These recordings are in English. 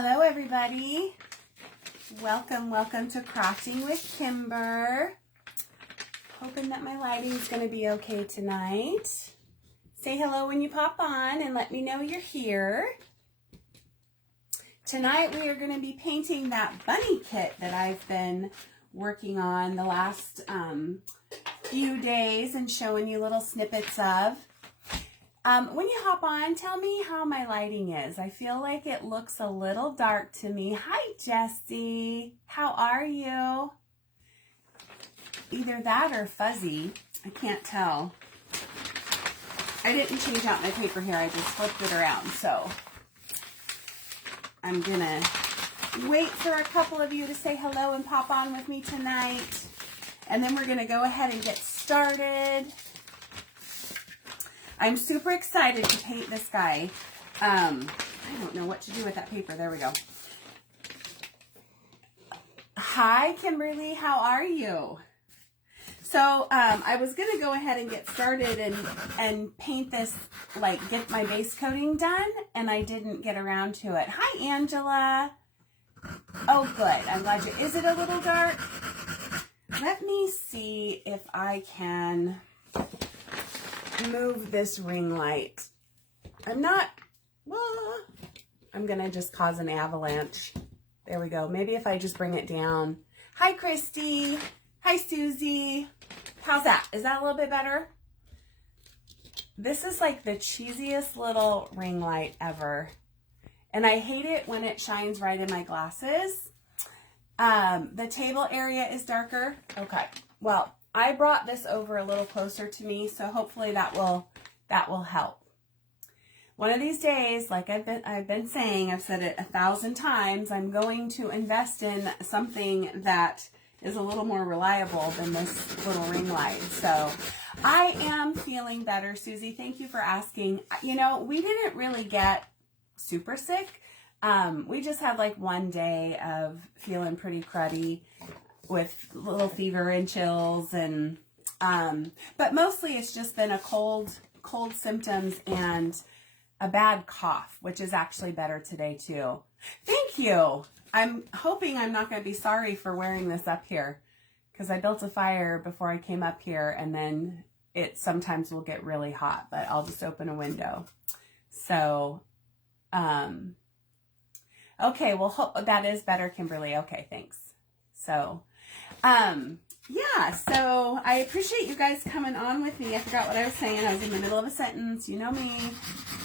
Hello everybody. Welcome to Crafting with Kimber. Hoping that my lighting is going to be okay tonight. Say hello when you pop on and let me know you're here. Tonight we are going to be painting that bunny kit that I've been working on the last few days and showing you little snippets of. When you hop on, tell me how my lighting is. I feel like it looks a little dark to me. Hi, Jessie. How are you? Either that or fuzzy. I can't tell. I didn't change out my paper here. I just flipped it around. So I'm going to wait for a couple of you to say hello and pop on with me tonight. And then we're going to go ahead and get started. I'm super excited to paint this guy. I don't know what to do with that paper. There we go. Hi, Kimberly. How are you? So I was going to go ahead and get started and paint this, like get my base coating done, and I didn't get around to it. Hi, Angela. Oh, good. I'm glad you. Is it a little dark? Let me see if I can move this ring light. I'm gonna just cause an avalanche. There we go. Maybe if I just bring it down. Hi, Christy. Hi, Susie. How's that? Is that a little bit better? This is like the cheesiest little ring light ever. And I hate it when it shines right in my glasses. The table area is darker. Okay. Well, I brought this over a little closer to me, so hopefully that will help. One of these days, like I've been saying, I've said it 1,000 times, I'm going to invest in something that is a little more reliable than this little ring light. So I am feeling better, Susie. Thank you for asking. You know, we didn't really get super sick. We just had like one day of feeling pretty cruddy with little fever and chills, and but mostly it's just been a cold symptoms and a bad cough, which is actually better today too. Thank you. I'm hoping I'm not going to be sorry for wearing this up here, because I built a fire before I came up here, and then it sometimes will get really hot, but I'll just open a window. So okay, well, that is better, Kimberly. Okay, thanks. So yeah, so I appreciate you guys coming on with me. I forgot what I was saying. I was in the middle of a sentence. You know me.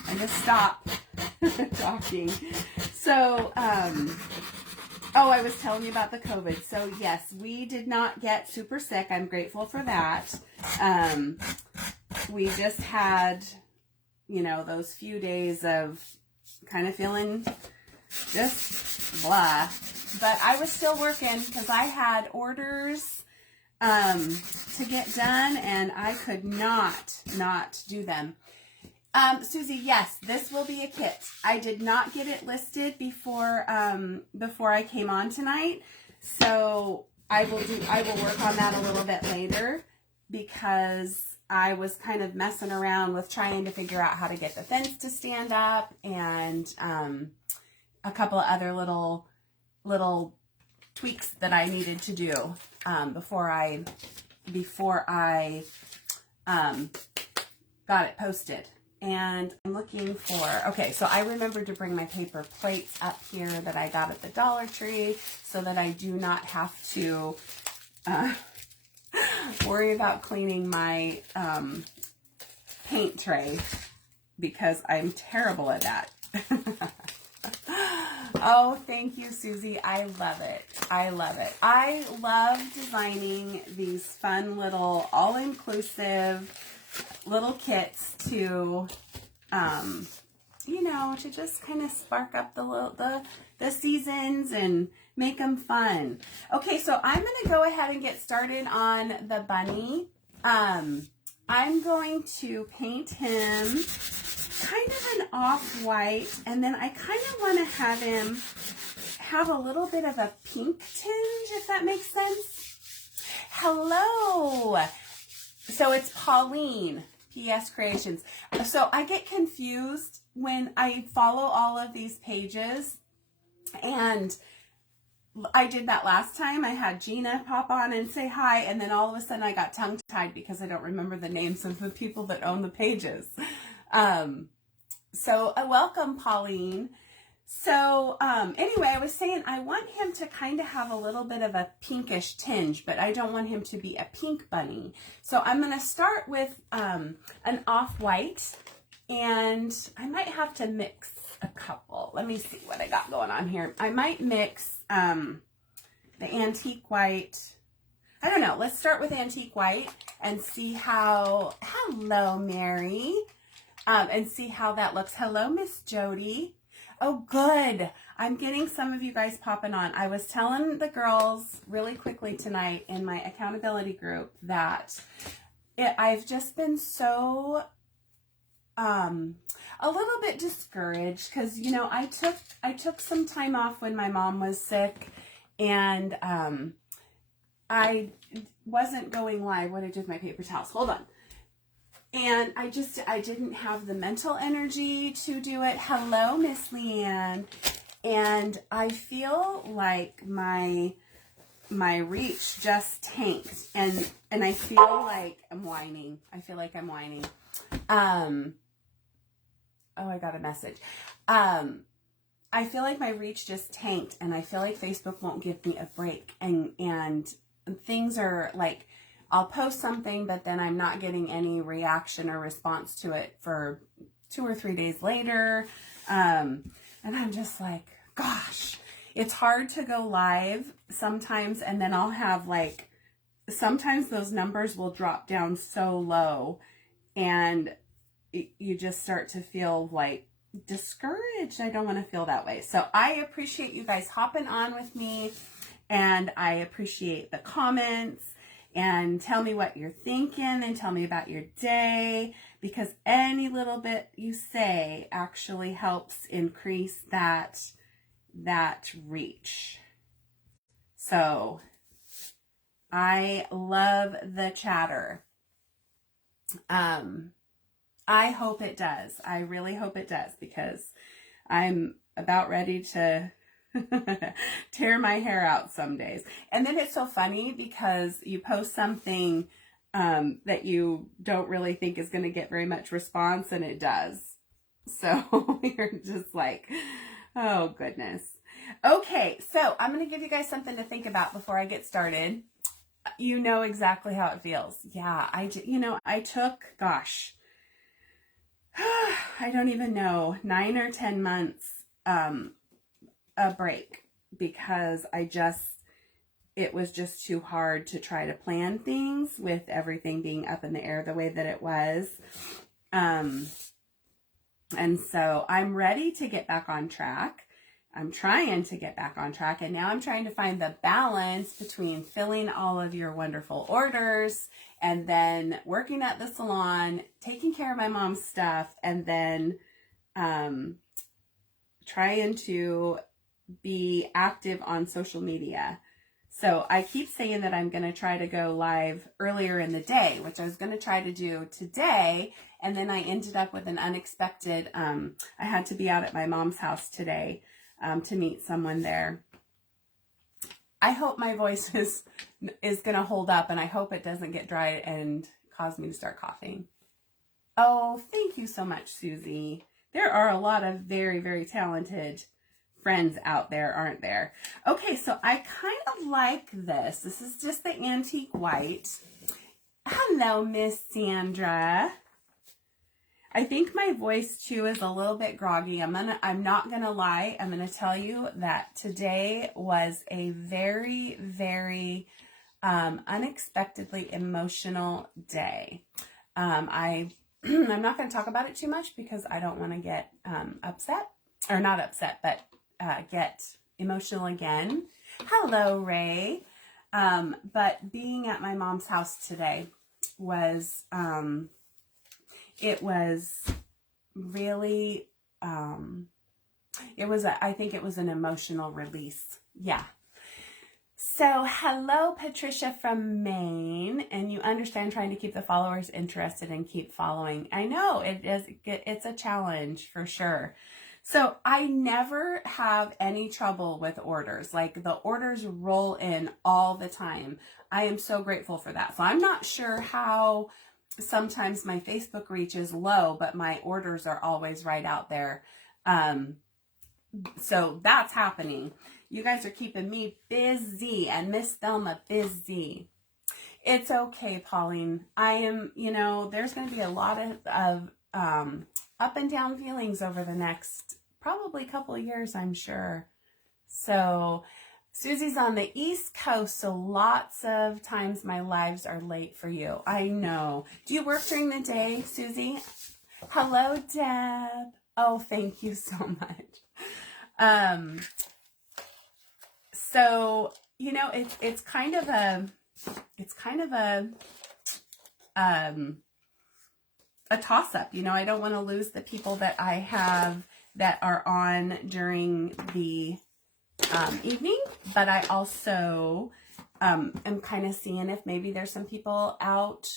I just stopped talking. So, oh, I was telling you about the COVID. So, yes, we did not get super sick. I'm grateful for that. We just had, you know, those few days of kind of feeling just blah. But I was still working because I had orders to get done, and I could not do them. Susie, yes, this will be a kit. I did not get it listed before I came on tonight, so I will work on that a little bit later, because I was kind of messing around with trying to figure out how to get the fence to stand up, and a couple of other little tweaks that I needed to do before I got it posted. And I'm looking for, okay, so I remembered to bring my paper plates up here that I got at the Dollar Tree, so that I do not have to worry about cleaning my paint tray, because I'm terrible at that. Oh, thank you, Susie. I love it. I love it. I love designing these fun little all-inclusive little kits to, you know, to just kind of spark up the seasons and make them fun. Okay, so I'm going to go ahead and get started on the bunny. I'm going to paint him kind of an off-white, and then I kind of want to have him have a little bit of a pink tinge, if that makes sense. Hello. So it's Pauline, PS Creations. So I get confused when I follow all of these pages And I did that last time. I had Gina pop on and say hi, and then all of a sudden I got tongue-tied because I don't remember the names of the people that own the pages. So welcome, Pauline. So anyway, I was saying I want him to kind of have a little bit of a pinkish tinge, but I don't want him to be a pink bunny. So I'm going to start with an off-white, and I might have to mix a couple. Let me see what I got going on here. I might mix the antique white. I don't know. Let's start with antique white and see how, hello, Mary, and see how that looks. Hello, Miss Jody. Oh, good. I'm getting some of you guys popping on. I was telling the girls really quickly tonight in my accountability group that I've just been so a little bit discouraged because, you know, I took some time off when my mom was sick, and I wasn't going live. What did I do with my paper towels? Hold on. And I didn't have the mental energy to do it. Hello, Miss Leanne. And I feel like my reach just tanked, and I feel like I'm whining. Oh, I got a message. I feel like my reach just tanked, and I feel like Facebook won't give me a break, and things are like, I'll post something, but then I'm not getting any reaction or response to it for 2 or 3 days later. And I'm just like, gosh, it's hard to go live sometimes. And then I'll have like, sometimes those numbers will drop down so low, and you just start to feel like discouraged. I don't want to feel that way. So I appreciate you guys hopping on with me, and I appreciate the comments. And tell me what you're thinking, and tell me about your day, because any little bit you say actually helps increase that reach. So I love the chatter. I hope it does. I really hope it does, because I'm about ready to tear my hair out some days. And then it's so funny because you post something that you don't really think is going to get very much response, and it does. So you're just like, oh goodness. Okay, so I'm going to give you guys something to think about before I get started. You know exactly how it feels. Yeah, I took, gosh, I don't even know, 9 or 10 months a break, because it was just too hard to try to plan things with everything being up in the air the way that it was. And so I'm ready to get back on track. I'm trying to get back on track, and now I'm trying to find the balance between filling all of your wonderful orders, and then working at the salon, taking care of my mom's stuff, and then trying to be active on social media. So I keep saying that I'm going to try to go live earlier in the day, which I was going to try to do today. And then I ended up with an unexpected, I had to be out at my mom's house today to meet someone there. I hope my voice is going to hold up, and I hope it doesn't get dry and cause me to start coughing. Oh, thank you so much, Susie. There are a lot of very, very talented friends out there, aren't there? Okay, so I kind of like this. This is just the antique white. Hello, Miss Sandra. I think my voice too is a little bit groggy. I'm not gonna lie. I'm gonna tell you that today was a very, very unexpectedly emotional day. I'm not gonna talk about it too much because I don't want to get upset, or not upset, but get emotional again. Hello, Ray. But being at my mom's house today was, it was really, I think it was an emotional release. Yeah. So, hello, Patricia from Maine. And you understand trying to keep the followers interested and keep following. I know it's a challenge for sure. So I never have any trouble with orders. Like the orders roll in all the time. I am so grateful for that. So I'm not sure how sometimes my Facebook reach is low, but my orders are always right out there. So that's happening. You guys are keeping me busy and Miss Thelma busy. It's okay, Pauline. I am, there's going to be a lot of up and down feelings over the next probably couple of years, I'm sure. So Susie's on the East Coast, so lots of times my lives are late for you. I know. Do you work during the day, Susie? Hello, Deb. Oh, thank you so much. So, it's kind of a toss-up. I don't want to lose the people that I have that are on during the evening, but I also am kind of seeing if maybe there's some people out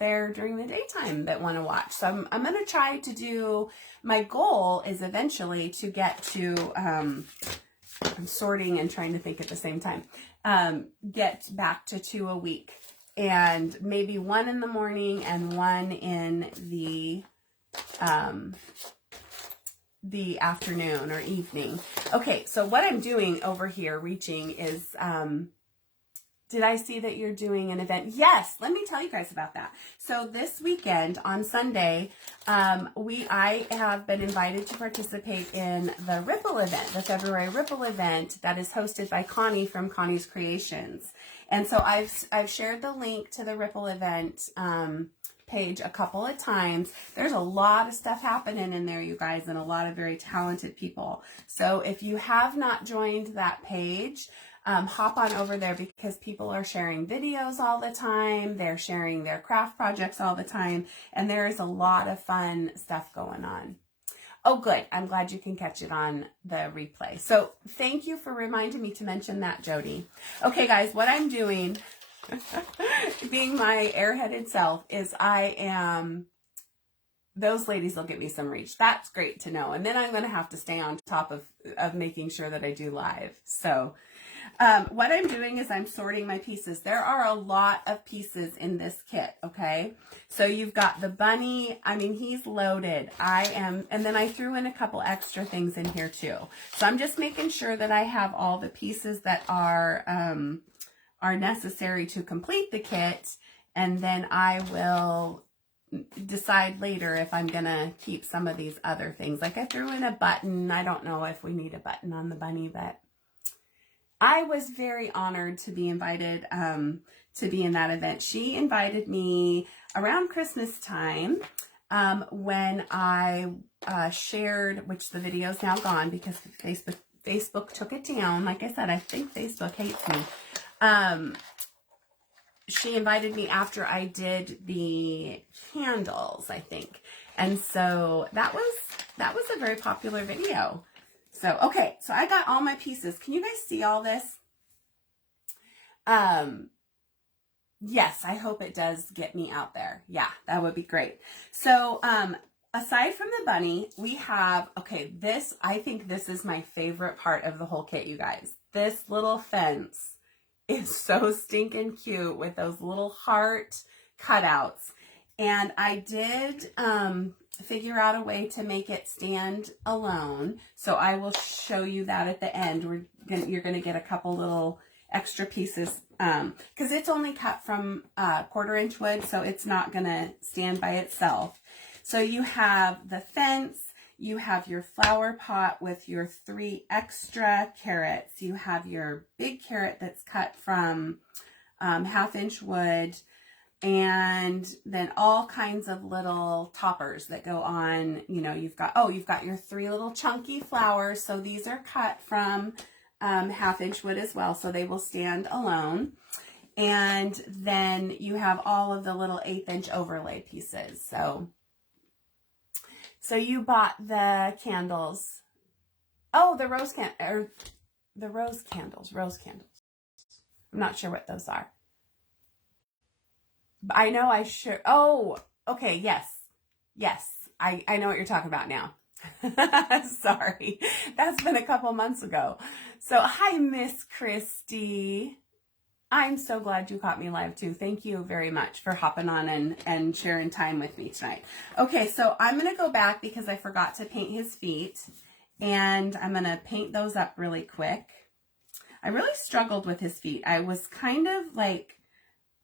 there during the daytime that want to watch. So I'm going to try to do, my goal is eventually to get to, I'm sorting and trying to think at the same time, get back to 2 a week, and maybe 1 in the morning and 1 in the afternoon or evening. Okay, so what I'm doing over here, reaching, is, did I see that you're doing an event? Yes, let me tell you guys about that. So this weekend on Sunday, I have been invited to participate in the Ripple event, the February Ripple event that is hosted by Connie from Connie's Creations. And so I've shared the link to the Ripple event page a couple of times. There's a lot of stuff happening in there, you guys, and a lot of very talented people. So if you have not joined that page, hop on over there, because people are sharing videos all the time. They're sharing their craft projects all the time. And there is a lot of fun stuff going on. Oh, good. I'm glad you can catch it on the replay. So thank you for reminding me to mention that, Jody. Okay, guys, what I'm doing, being my airheaded self, is those ladies will get me some reach. That's great to know. And then I'm going to have to stay on top of making sure that I do live. So what I'm doing is I'm sorting my pieces. There are a lot of pieces in this kit, okay? So you've got the bunny. I mean, he's loaded. And then I threw in a couple extra things in here too. So I'm just making sure that I have all the pieces that are necessary to complete the kit. And then I will decide later if I'm going to keep some of these other things. Like I threw in a button. I don't know if we need a button on the bunny, but I was very honored to be invited to be in that event. She invited me around Christmas time when I shared, which the video's now gone because Facebook took it down. Like I said, I think Facebook hates me. She invited me after I did the candles, I think. And so that was a very popular video. So, okay, so I got all my pieces. Can you guys see all this? Yes, I hope it does get me out there. Yeah, that would be great. So, aside from the bunny, we have, okay, I think this is my favorite part of the whole kit, you guys. This little fence is so stinking cute with those little heart cutouts. And I did figure out a way to make it stand alone. So I will show you that at the end. You're going to get a couple little extra pieces because it's only cut from 1/4 inch wood, so it's not going to stand by itself. So you have the fence, you have your flower pot with your 3 extra carrots, you have your big carrot that's cut from 1/2 inch wood, and then all kinds of little toppers that go on. You've got your 3 little chunky flowers. So these are cut from 1/2 inch wood as well, so they will stand alone. And then you have all of the little 1/8 inch overlay pieces. So you bought the candles. Oh, the rose candles. I'm not sure what those are. I know I sure. Oh, okay. Yes. I know what you're talking about now. Sorry, that's been a couple months ago. So hi, Miss Christy. I'm so glad you caught me live too. Thank you very much for hopping on and sharing time with me tonight. Okay, so I'm going to go back because I forgot to paint his feet, and I'm going to paint those up really quick. I really struggled with his feet. I was kind of like,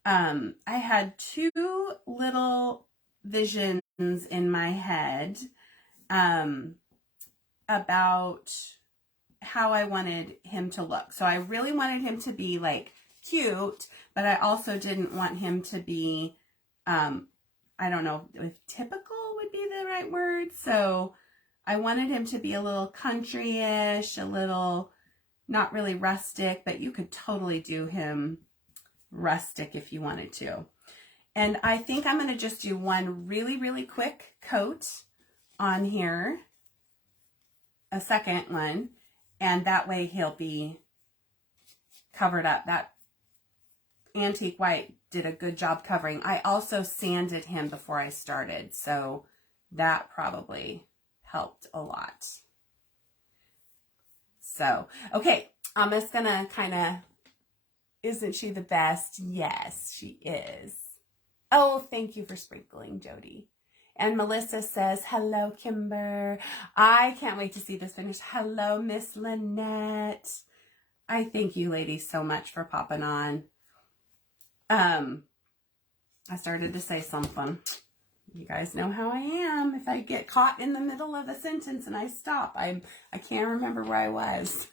I had two little visions in my head about how I wanted him to look. So I really wanted him to be like cute, but I also didn't want him to be, I don't know if typical would be the right word. So I wanted him to be a little country-ish, a little, not really rustic, but you could totally do him rustic if you wanted to. And I think I'm going to just do one really, really quick coat on here, a second one, and that way he'll be covered up. That antique white did a good job covering. I also sanded him before I started, so that probably helped a lot. So, okay, I'm just gonna kind of, isn't she the best? Yes, she is. Oh, thank you for sprinkling, Jody. And Melissa says, hello, Kimber. I can't wait to see this finished. Hello, Miss Lynette. I thank you ladies so much for popping on. I started to say something. You guys know how I am. If I get caught in the middle of a sentence and I stop, I can't remember where I was.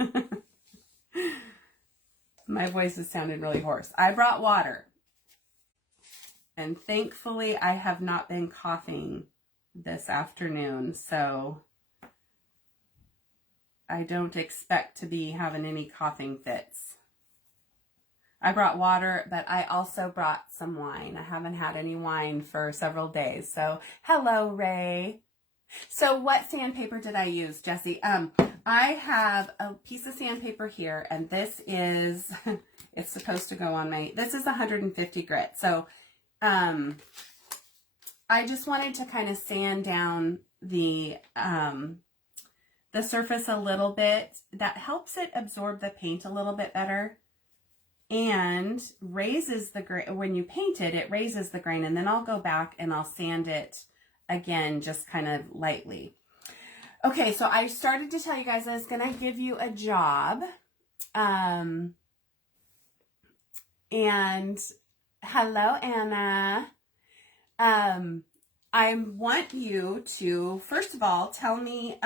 My voice is sounding really hoarse. I brought water. And thankfully, I have not been coughing this afternoon, so I don't expect to be having any coughing fits. I brought water, but I also brought some wine. I haven't had any wine for several days. So, hello, Ray. So, what sandpaper did I use, Jessie? I have a piece of sandpaper here, and this is, it's supposed to go on my, this is 150 grit. So, I just wanted to kind of sand down the surface a little bit. That helps it absorb the paint a little bit better and raises the grain. When you paint it, it raises the grain, and then I'll go back and I'll sand it again, just kind of lightly. Okay, so I started to tell you guys I was going to give you a job. And hello, Anna. I want you to, first of all, tell me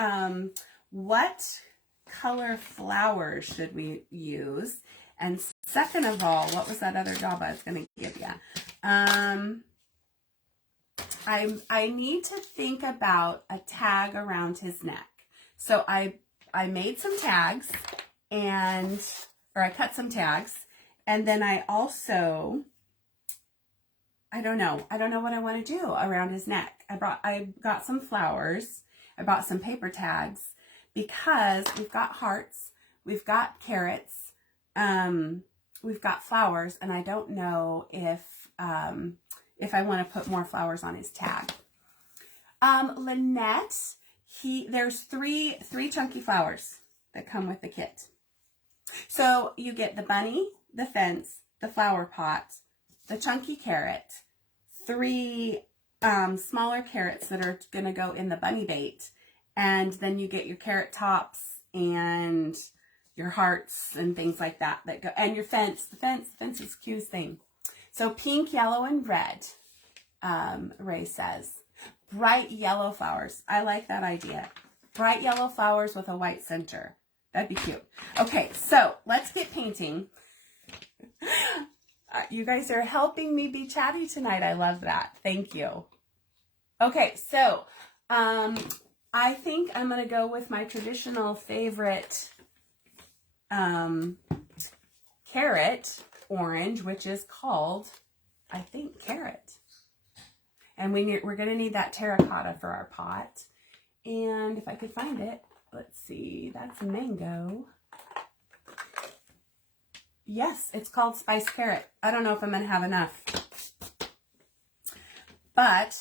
what color flowers should we use? And second of all, what was that other job I was going to give you? I need to think about a tag around his neck. So I made some tags or I cut some tags, and then I also, I don't know what I want to do around his neck. I got some flowers. I bought some paper tags because we've got hearts, we've got carrots, we've got flowers, and I don't know if I want to put more flowers on his tag. Lynette, there's three chunky flowers that come with the kit. So you get the bunny, the fence, the flower pot, the chunky carrot, 3 smaller carrots that are going to go in the bunny bait, and then you get your carrot tops and your hearts and things like that go, and your fence. The fence is the cutest thing. So pink, yellow, and red, Ray says. Bright yellow flowers. I like that idea. Bright yellow flowers with a white center. That'd be cute. Okay, so let's get painting. You guys are helping me be chatty tonight. I love that. Thank you. Okay, so I think I'm going to go with my traditional favorite carrot orange, which is called, I think, carrot. And we're going to need that terracotta for our pot. And if I could find it, let's see, that's mango. Yes, it's called spiced carrot. I don't know if I'm going to have enough. But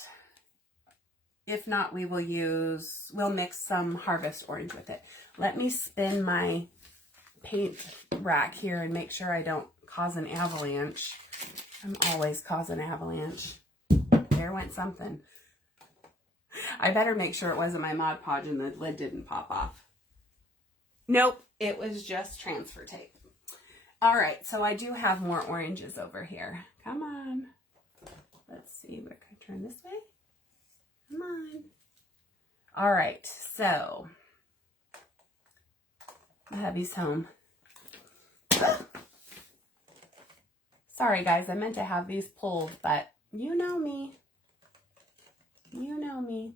If not, we'll mix some Harvest Orange with it. Let me spin my paint rack here and make sure I don't cause an avalanche. I'm always causing avalanche. There went something. I better make sure it wasn't my Mod Podge and the lid didn't pop off. Nope, it was just transfer tape. All right, so I do have more oranges over here. Come on. Let's see, we're going to turn this way. Come on. All right, so my hubby's home. Sorry, guys, I meant to have these pulled, but you know me. You know me.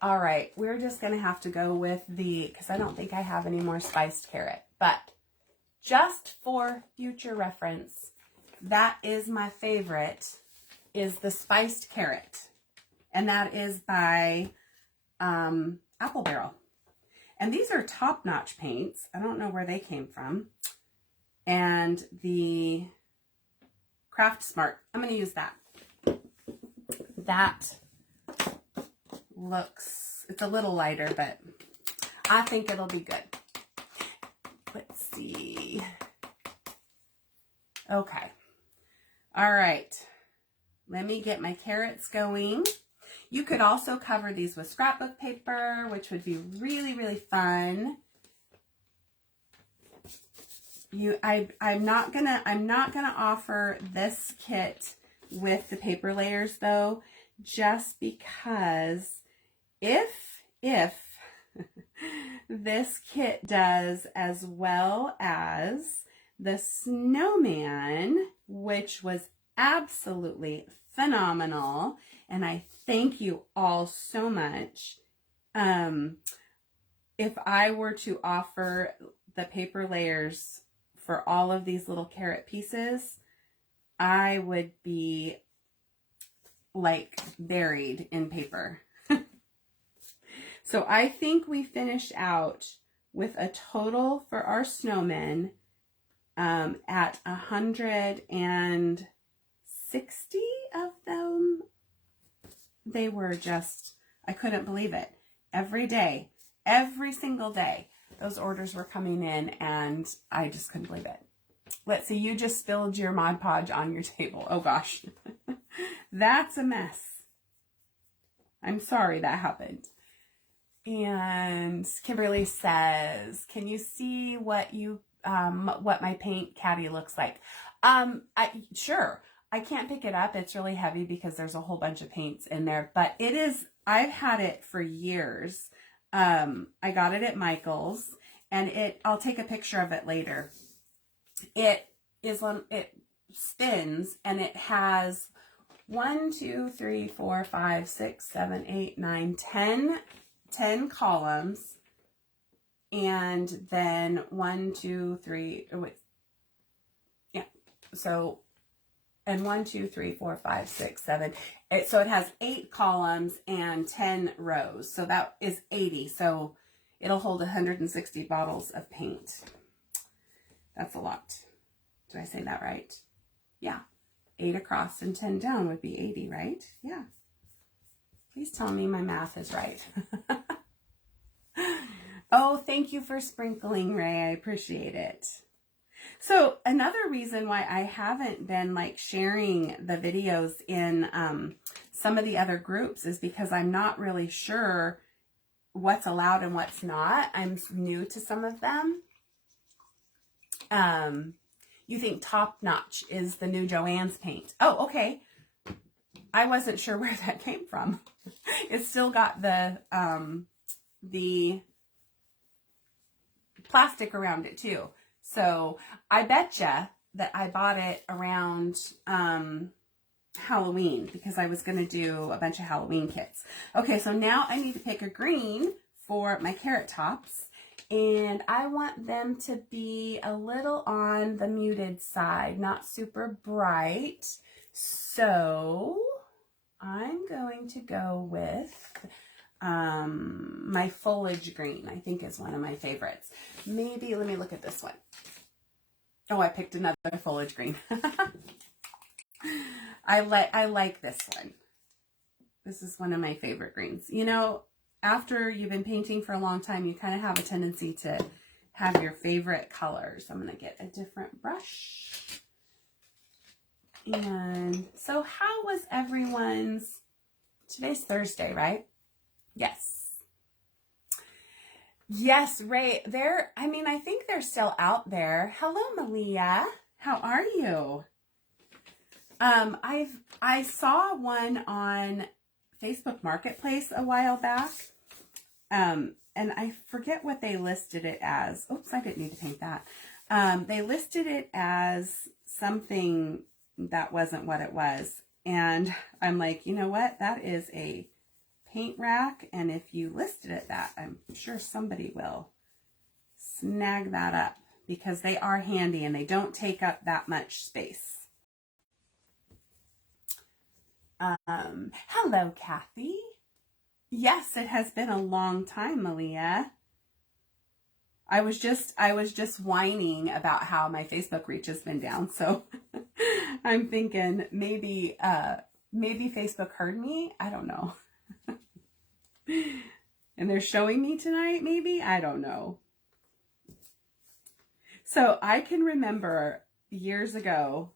All right, we're just going to have to go with because I don't think I have any more spiced carrot, but just for future reference, that is my favorite, is the spiced carrot. And that is by Apple Barrel. And these are top-notch paints. I don't know where they came from. And the Craft Smart, I'm going to use that. That looks, it's a little lighter, but I think it'll be good. Let's see. Okay. All right. Let me get my carrots going. You could also cover these with scrapbook paper, which would be really, really fun. I'm not gonna offer this kit with the paper layers though, just because if this kit does as well as the snowman, which was absolutely phenomenal, and I thank you all so much. If I were to offer the paper layers for all of these little carrot pieces, I would be like buried in paper. So I think we finished out with a total for our snowmen at 160 of them. They were just, I couldn't believe it. Every day, every single day, those orders were coming in and I just couldn't believe it. Let's see, you just spilled your Mod Podge on your table. Oh gosh, that's a mess. I'm sorry that happened. And Kimberly says, can you see what my paint caddy looks like? Sure. I can't pick it up. It's really heavy because there's a whole bunch of paints in there, but it is, I've had it for years. I got it at Michael's, and I'll take a picture of it later. It spins, and it has 1, 2, 3, 4, 5, 6, 7, 8, 9, 10 columns, and then 1, 2, 3, oh wait, yeah, so, and 1, 2, 3, 4, 5, 6, 7, so it has 8 columns and 10 rows, so that is 80, so it'll hold 160 bottles of paint. That's a lot. Did I say that right? Yeah, 8 across and 10 down would be 80, right? Yeah. Please tell me my math is right. Oh, thank you for sprinkling, Ray. I appreciate it. So another reason why I haven't been like sharing the videos in some of the other groups is because I'm not really sure what's allowed and what's not. I'm new to some of them. You think Top Notch is the new Joann's paint. Oh, okay. I wasn't sure where that came from. It's still got the plastic around it too. So I betcha that I bought it around Halloween because I was going to do a bunch of Halloween kits. Okay, so now I need to pick a green for my carrot tops. And I want them to be a little on the muted side, not super bright. So I'm going to go with my foliage green. I think is one of my favorites. Maybe, let me look at this one. Oh, I picked another foliage green. I like this one. This is one of my favorite greens. You know, after you've been painting for a long time, you kind of have a tendency to have your favorite colors. I'm going to get a different brush. And so how was everyone's, today's Thursday, right? Yes. Yes, Ray, I think they're still out there. Hello, Malia. How are you? I saw one on Facebook Marketplace a while back. And I forget what they listed it as. Oops, I didn't need to paint that. They listed it as something that wasn't what it was. And I'm like, you know what? That is a paint rack. And if you listed it that, I'm sure somebody will snag that up because they are handy and they don't take up that much space. Hello, Kathy. Yes, it has been a long time, Malia. I was just whining about how my Facebook reach has been down, so I'm thinking maybe Facebook heard me. I don't know. And they're showing me tonight, maybe? I don't know. So I can remember years ago,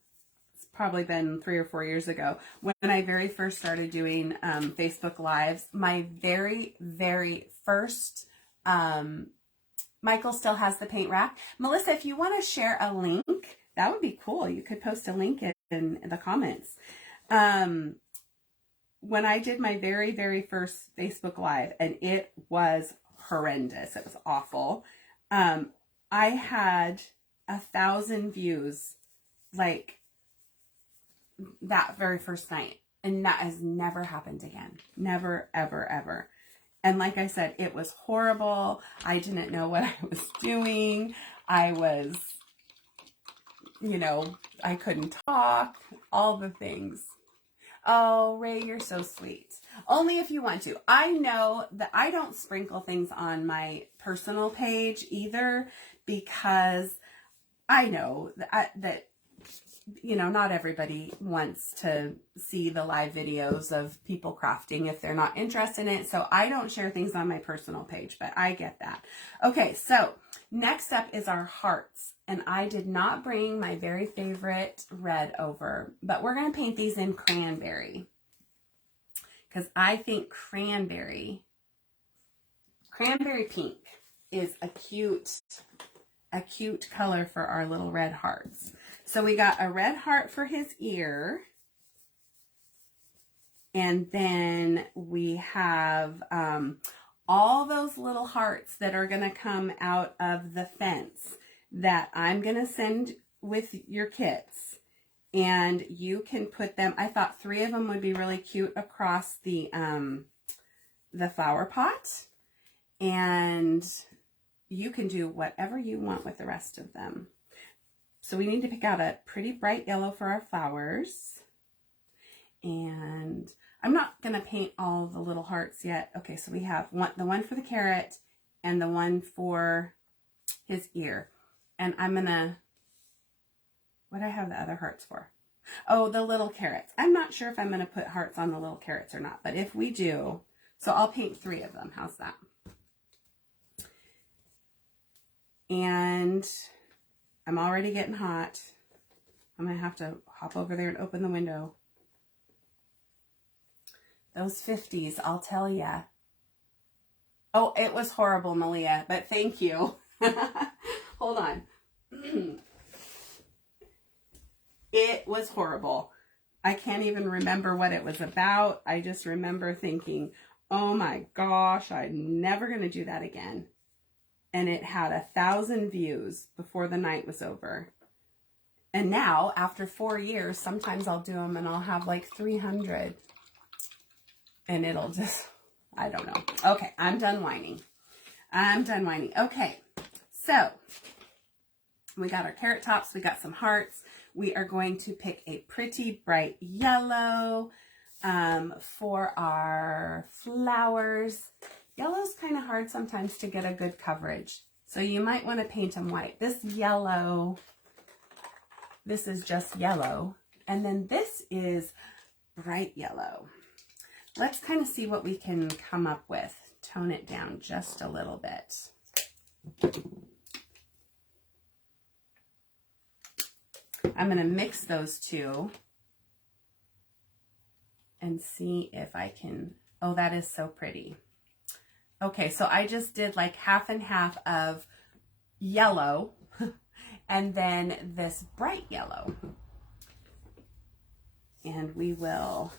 it's probably been 3 or 4 years ago, when I very first started doing Facebook Lives, my very, very first, Michael still has the paint rack. Melissa, if you want to share a link, that would be cool. You could post a link in the comments. When I did my very, very first Facebook Live, and it was horrendous. It was awful. I had 1,000 views, like, that very first night. And that has never happened again. Never, ever, ever. And like I said, it was horrible. I didn't know what I was doing. I was, you know, I couldn't talk, all the things. Oh, Ray, you're so sweet. Only if you want to. I know that I don't sprinkle things on my personal page either because I know that you know, not everybody wants to see the live videos of people crafting if they're not interested in it. So I don't share things on my personal page, but I get that. Okay, so next up is our hearts. And I did not bring my very favorite red over, but we're going to paint these in cranberry. Because I think cranberry pink is a cute color for our little red hearts. So we got a red heart for his ear. And then we have all those little hearts that are going to come out of the fence that I'm going to send with your kits. And you can put them, I thought 3 of them would be really cute across the flower pot. And you can do whatever you want with the rest of them. So we need to pick out a pretty bright yellow for our flowers. And I'm not going to paint all the little hearts yet. Okay, so we have the one for the carrot and the one for his ear. And I'm going to, what do I have the other hearts for? Oh, the little carrots. I'm not sure if I'm going to put hearts on the little carrots or not, but if we do, so I'll paint 3 of them. How's that? And I'm already getting hot. I'm going to have to hop over there and open the window. Those 50s, I'll tell ya. Oh, it was horrible, Malia, but thank you. Hold on. It was horrible. I can't even remember what it was about. I just remember thinking, oh my gosh, I'm never going to do that again. And it had 1,000 views before the night was over. And now, after 4 years, sometimes I'll do them and I'll have like 300. And it'll just, I don't know. Okay, I'm done whining. I'm done whining. Okay, so we got our carrot tops. We got some hearts. We are going to pick a pretty bright yellow for our flowers. Yellow's kind of hard sometimes to get a good coverage. So you might want to paint them white. This yellow, this is just yellow. And then this is bright yellow. let's kind of see what we can come up with. Tone it down just a little bit. I'm going to mix those two and see if I can, oh, that is so pretty. Okay, so I just did like half and half of yellow and then this bright yellow. And we will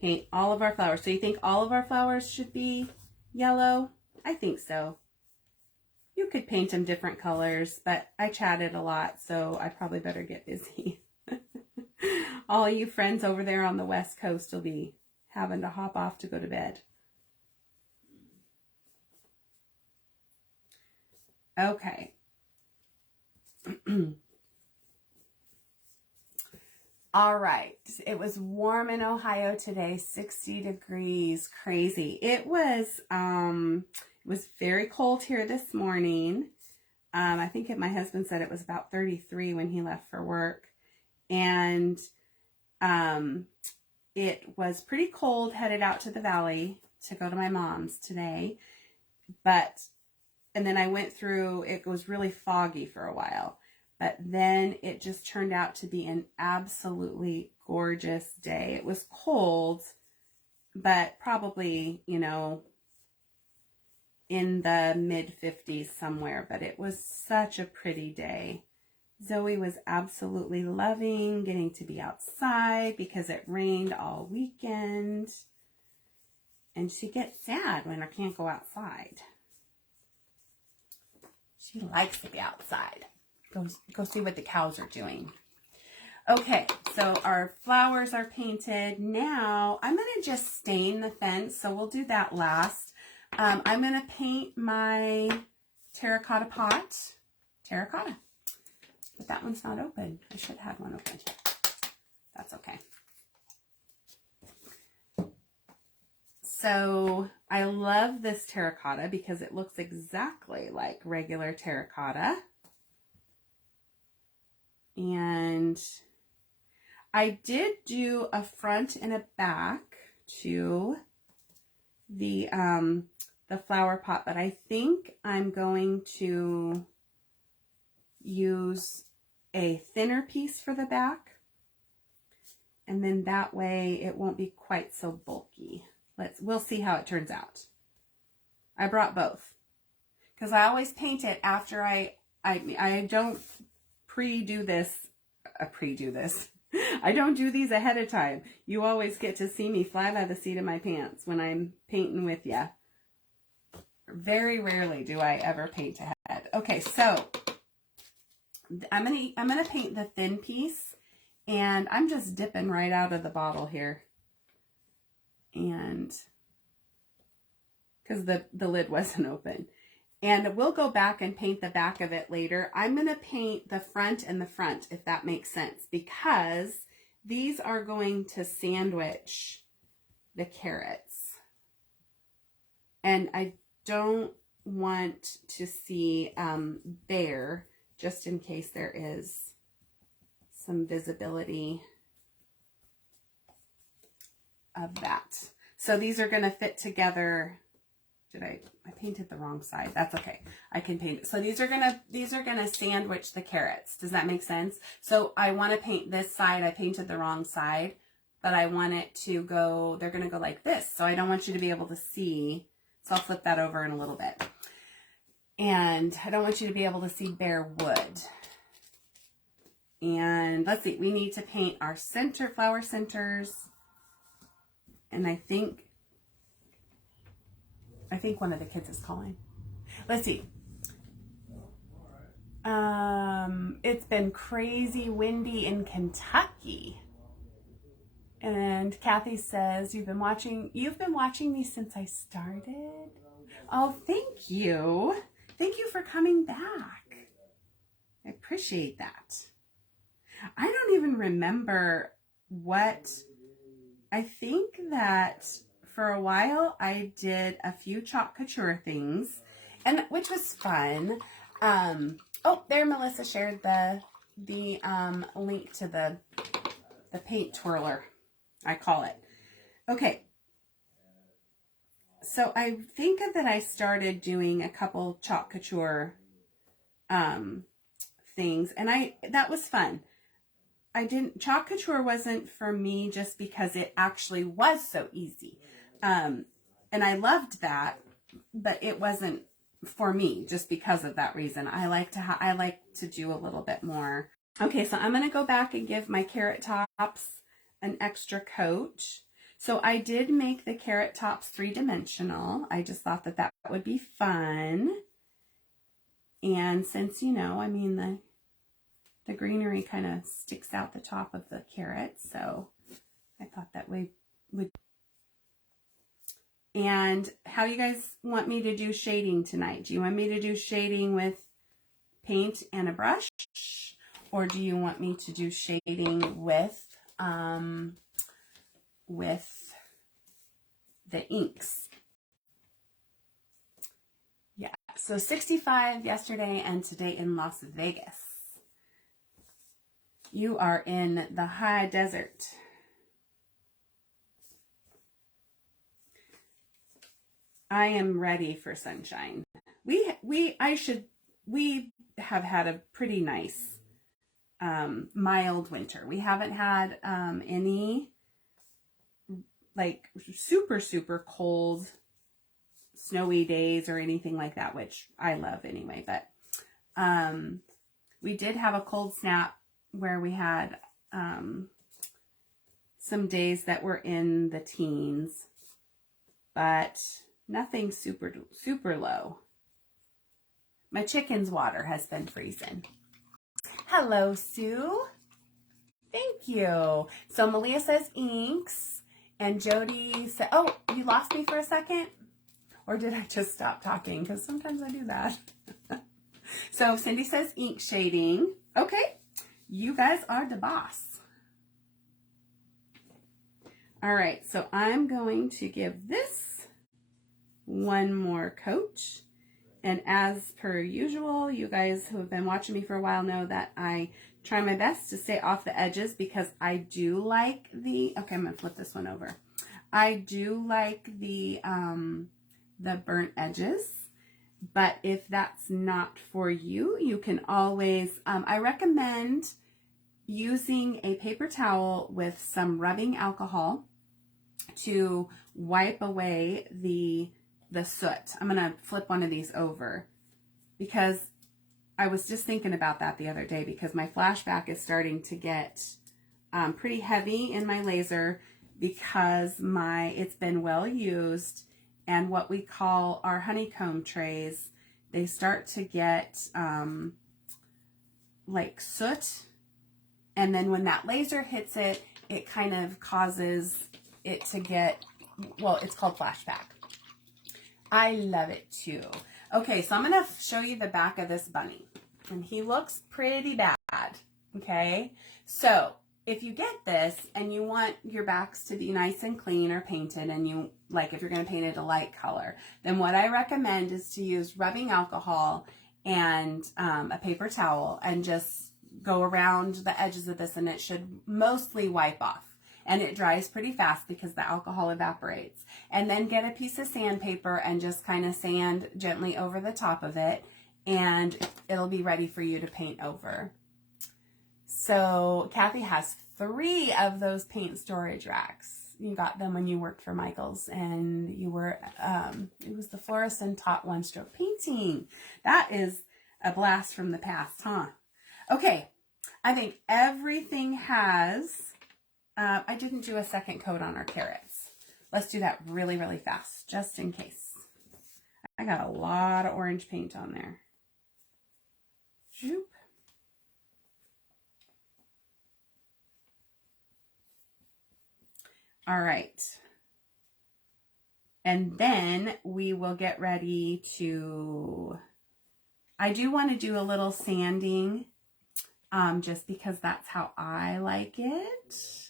paint all of our flowers. So you think all of our flowers should be yellow? I think so. You could paint them different colors, but I chatted a lot, so I probably better get busy. All you friends over there on the West Coast will be having to hop off to go to bed. Okay. All right. It was warm in Ohio today, 60 degrees, crazy. It was very cold here this morning. I think my husband said it was about 33 when he left for work. And it was pretty cold headed out to the valley to go to my mom's today. And then I went through, it was really foggy for a while. But then it just turned out to be an absolutely gorgeous day. It was cold, but probably, you know, in the mid-50s somewhere. But it was such a pretty day. Zoe was absolutely loving getting to be outside because it rained all weekend. And she gets sad when I can't go outside. She likes to be outside. Go see what the cows are doing. Okay, so our flowers are painted. Now, I'm going to just stain the fence, so we'll do that last. I'm going to paint my terracotta pot. Terracotta. But that one's not open. I should have one open. That's okay. So, I love this terracotta because it looks exactly like regular terracotta. And I did do a front and a back to the flower pot, but I think I'm going to use a thinner piece for the back. And then that way it won't be quite so bulky. We'll see how it turns out. I brought both because I always paint it after I don't pre-do this. I don't do these ahead of time. You always get to see me fly by the seat of my pants when I'm painting with you. Very rarely do I ever paint ahead. Okay, so I'm gonna paint the thin piece, and I'm just dipping right out of the bottle here, and because the lid wasn't open. And we'll go back and paint the back of it later. I'm going to paint the front and the front, if that makes sense, because these are going to sandwich the carrots. And I don't want to see bare, just in case there is some visibility of that. So these are going to fit together. I painted the wrong side. That's okay. I can paint it. So these are gonna sandwich the carrots. Does that make sense? So I want to paint this side. I painted the wrong side, but I want it to go, they're gonna go like this. So I don't want you to be able to see. So I'll flip that over in a little bit. And I don't want you to be able to see bare wood. And let's see, we need to paint our flower centers. And I think one of the kids is calling. Let's see. It's been crazy windy in Kentucky. And Kathy says, you've been watching me since I started. Oh, thank you. Thank you for coming back. I appreciate that. I don't even remember I think that for a while, I did a few chalk couture things, and which was fun. Oh, there, Melissa shared the link to the paint twirler, I call it. Okay, So I think that I started doing a couple chalk couture things, and that was fun. Chalk couture wasn't for me just because it actually was so easy. And I loved that, but it wasn't for me just because of that reason. I like to do a little bit more. Okay, so I'm going to go back and give my carrot tops an extra coat. So I did make the carrot tops 3-dimensional. I just thought that would be fun. And since, you know, I mean, the greenery kind of sticks out the top of the carrot, so I thought that way would. And how you guys want me to do shading tonight? Do you want me to do shading with paint and a brush? Or do you want me to do shading with the inks? Yeah, so 65 yesterday and today in Las Vegas. You are in the high desert. I am ready for sunshine. We have had a pretty nice mild winter. We haven't had any like super cold snowy days or anything like that, which I love anyway, but we did have a cold snap where we had some days that were in the teens, but nothing super low. My chicken's water has been freezing. Hello, Sue. Thank you. So Malia says inks, and Jody said, oh, you lost me for a second? Or did I just stop talking? Because sometimes I do that. So Cindy says ink shading. Okay, you guys are the boss. All right, so I'm going to give this one more coat. And as per usual, you guys who have been watching me for a while know that I try my best to stay off the edges because I do like the, okay, I'm gonna flip this one over. I do like the burnt edges, but if that's not for you, you can always, I recommend using a paper towel with some rubbing alcohol to wipe away the soot. I'm gonna flip one of these over because I was just thinking about that the other day because my flashback is starting to get pretty heavy in my laser because it's been well used, and what we call our honeycomb trays, they start to get like soot, and then when that laser hits it, it kind of causes it to get, well, it's called flashback. I love it too. Okay, so I'm going to show you the back of this bunny. And he looks pretty bad, okay? So if you get this and you want your backs to be nice and clean or painted, and you, like if you're going to paint it a light color, then what I recommend is to use rubbing alcohol and a paper towel and just go around the edges of this, and it should mostly wipe off. And it dries pretty fast because the alcohol evaporates. And then get a piece of sandpaper and just kind of sand gently over the top of it, and it'll be ready for you to paint over. So Kathy has 3 of those paint storage racks. You got them when you worked for Michaels, and you were, it was the florist and taught one-stroke painting. That is a blast from the past, huh? Okay, I think everything has... I didn't do a second coat on our carrots. Let's do that really fast, just in case. I got a lot of orange paint on there. Zoop. All right. And then we will get ready to, I do want to do a little sanding, just because that's how I like it.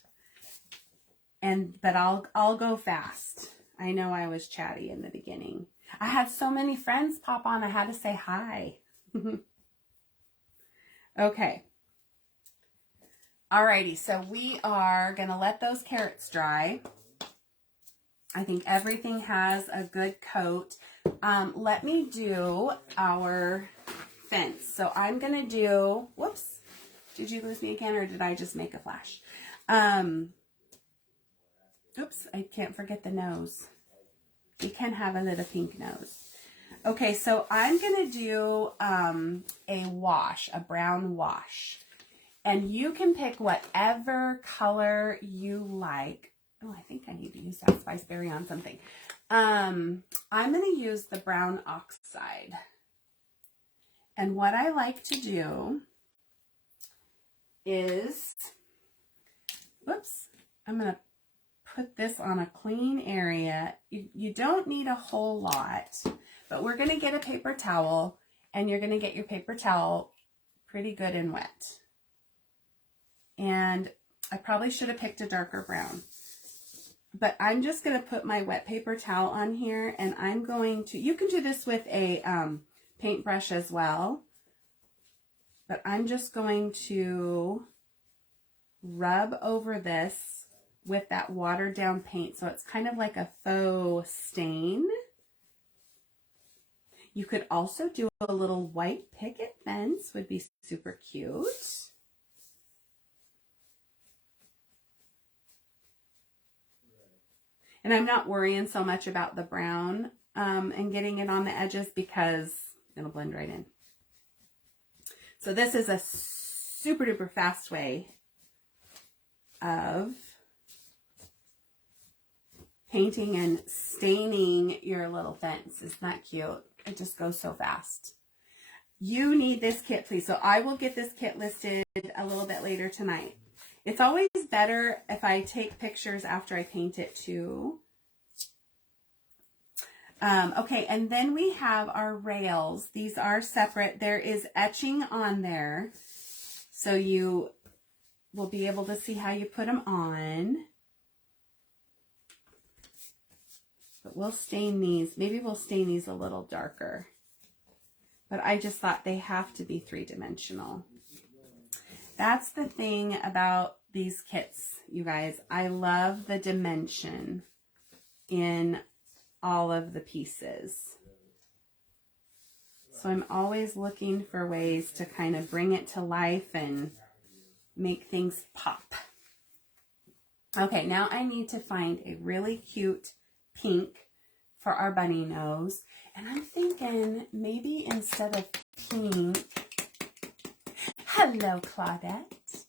But I'll go fast. I know I was chatty in the beginning. I had so many friends pop on, I had to say hi. Okay. Alrighty, so we are gonna let those carrots dry. I think everything has a good coat. Let me do our fence. So I'm going to do, whoops, did you lose me again or did I just make a flash? Oops, I can't forget the nose. You can have a little pink nose. Okay, so I'm going to do a wash, a brown wash. And you can pick whatever color you like. Oh, I think I need to use that spiceberry on something. I'm going to use the brown oxide. And what I like to do is, whoops, I'm going to put this on a clean area. You don't need a whole lot, but we're going to get a paper towel, and you're going to get your paper towel pretty good and wet. And I probably should have picked a darker brown. But I'm just going to put my wet paper towel on here, and I'm going to, you can do this with a paintbrush as well, but I'm just going to rub over this with that watered down paint, so it's kind of like a faux stain. You could also do a little white picket fence, would be super cute. And I'm not worrying so much about the brown and getting it on the edges because it'll blend right in. So this is a super duper fast way of painting and staining your little fence. Isn't that cute? It just goes so fast. You need this kit, please. So I will get this kit listed a little bit later tonight. It's always better if I take pictures after I paint it too. Okay, and then we have our rails. These are separate. There is etching on there, so you will be able to see how you put them on. But we'll stain these. Maybe we'll stain these a little darker. But I just thought they have to be three-dimensional. That's the thing about these kits, you guys. I love the dimension in all of the pieces. So I'm always looking for ways to kind of bring it to life and make things pop. Okay, now I need to find a really cute pink for our bunny nose. And I'm thinking maybe instead of pink, hello, Claudette.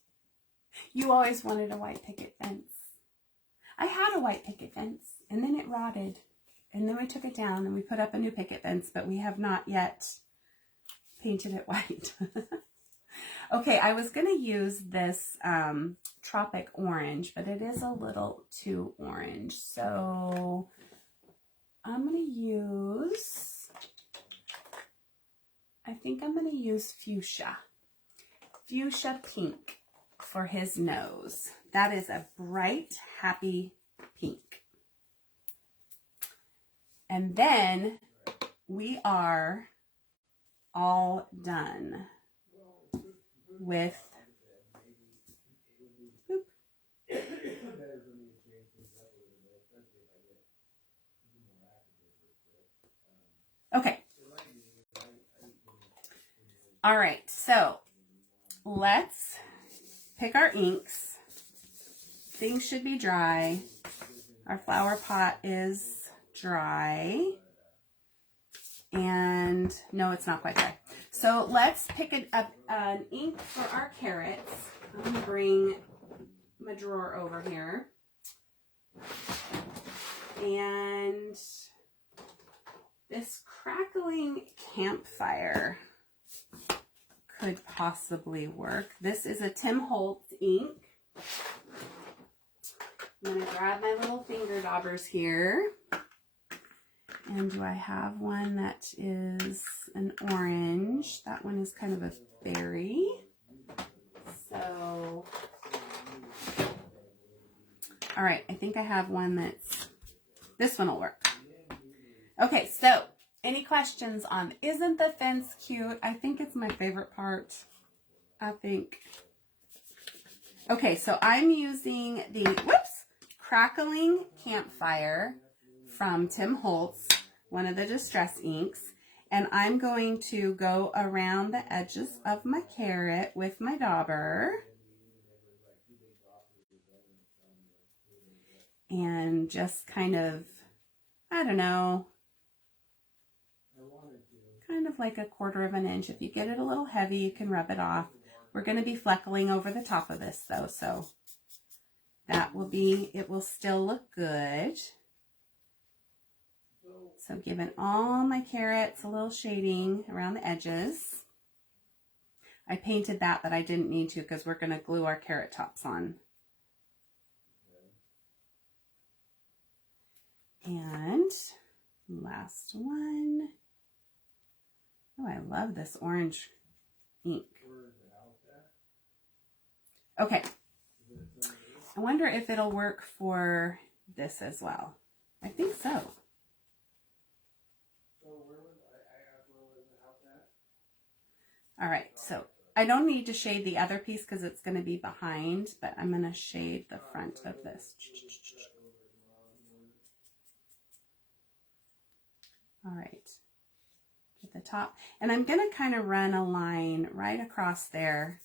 You always wanted a white picket fence. I had a white picket fence, and then it rotted. And then we took it down, and we put up a new picket fence, but we have not yet painted it white. Okay, I was going to use this Tropic Orange, but it is a little too orange. So I'm going to use, I think I'm going to use Fuchsia. Fuchsia Pink for his nose. That is a bright, happy pink. And then we are all done with okay. All right, so let's pick our inks. Things should be dry. Our flower pot is dry. And no, it's not quite dry. So let's pick an ink for our carrots. I'm going to bring my drawer over here. And this crackling campfire could possibly work. This is a Tim Holtz ink. I'm going to grab my little finger daubers here. And do I have one that is an orange? That one is kind of a berry. So, all right, I think I have one that's, this one will work. Okay, so any questions on, isn't the fence cute? I think it's my favorite part. I think. Okay, so I'm using the, whoops, crackling campfire. from Tim Holtz, one of the distress inks, and I'm going to go around the edges of my carrot with my dauber and just kind of, I don't know, kind of like 1/4 of an inch. If you get it a little heavy, you can rub it off. We're going to be fleckling over the top of this though, so that will be, it will still look good. So giving all my carrots a little shading around the edges. I painted that, but I didn't need to because we're going to glue our carrot tops on. And last one. Oh, I love this orange ink. Okay. I wonder if it'll work for this as well. I think so. All right, so I don't need to shade the other piece because it's going to be behind, but I'm going to shade the front of this. All right, at the top. And I'm going to kind of run a line right across there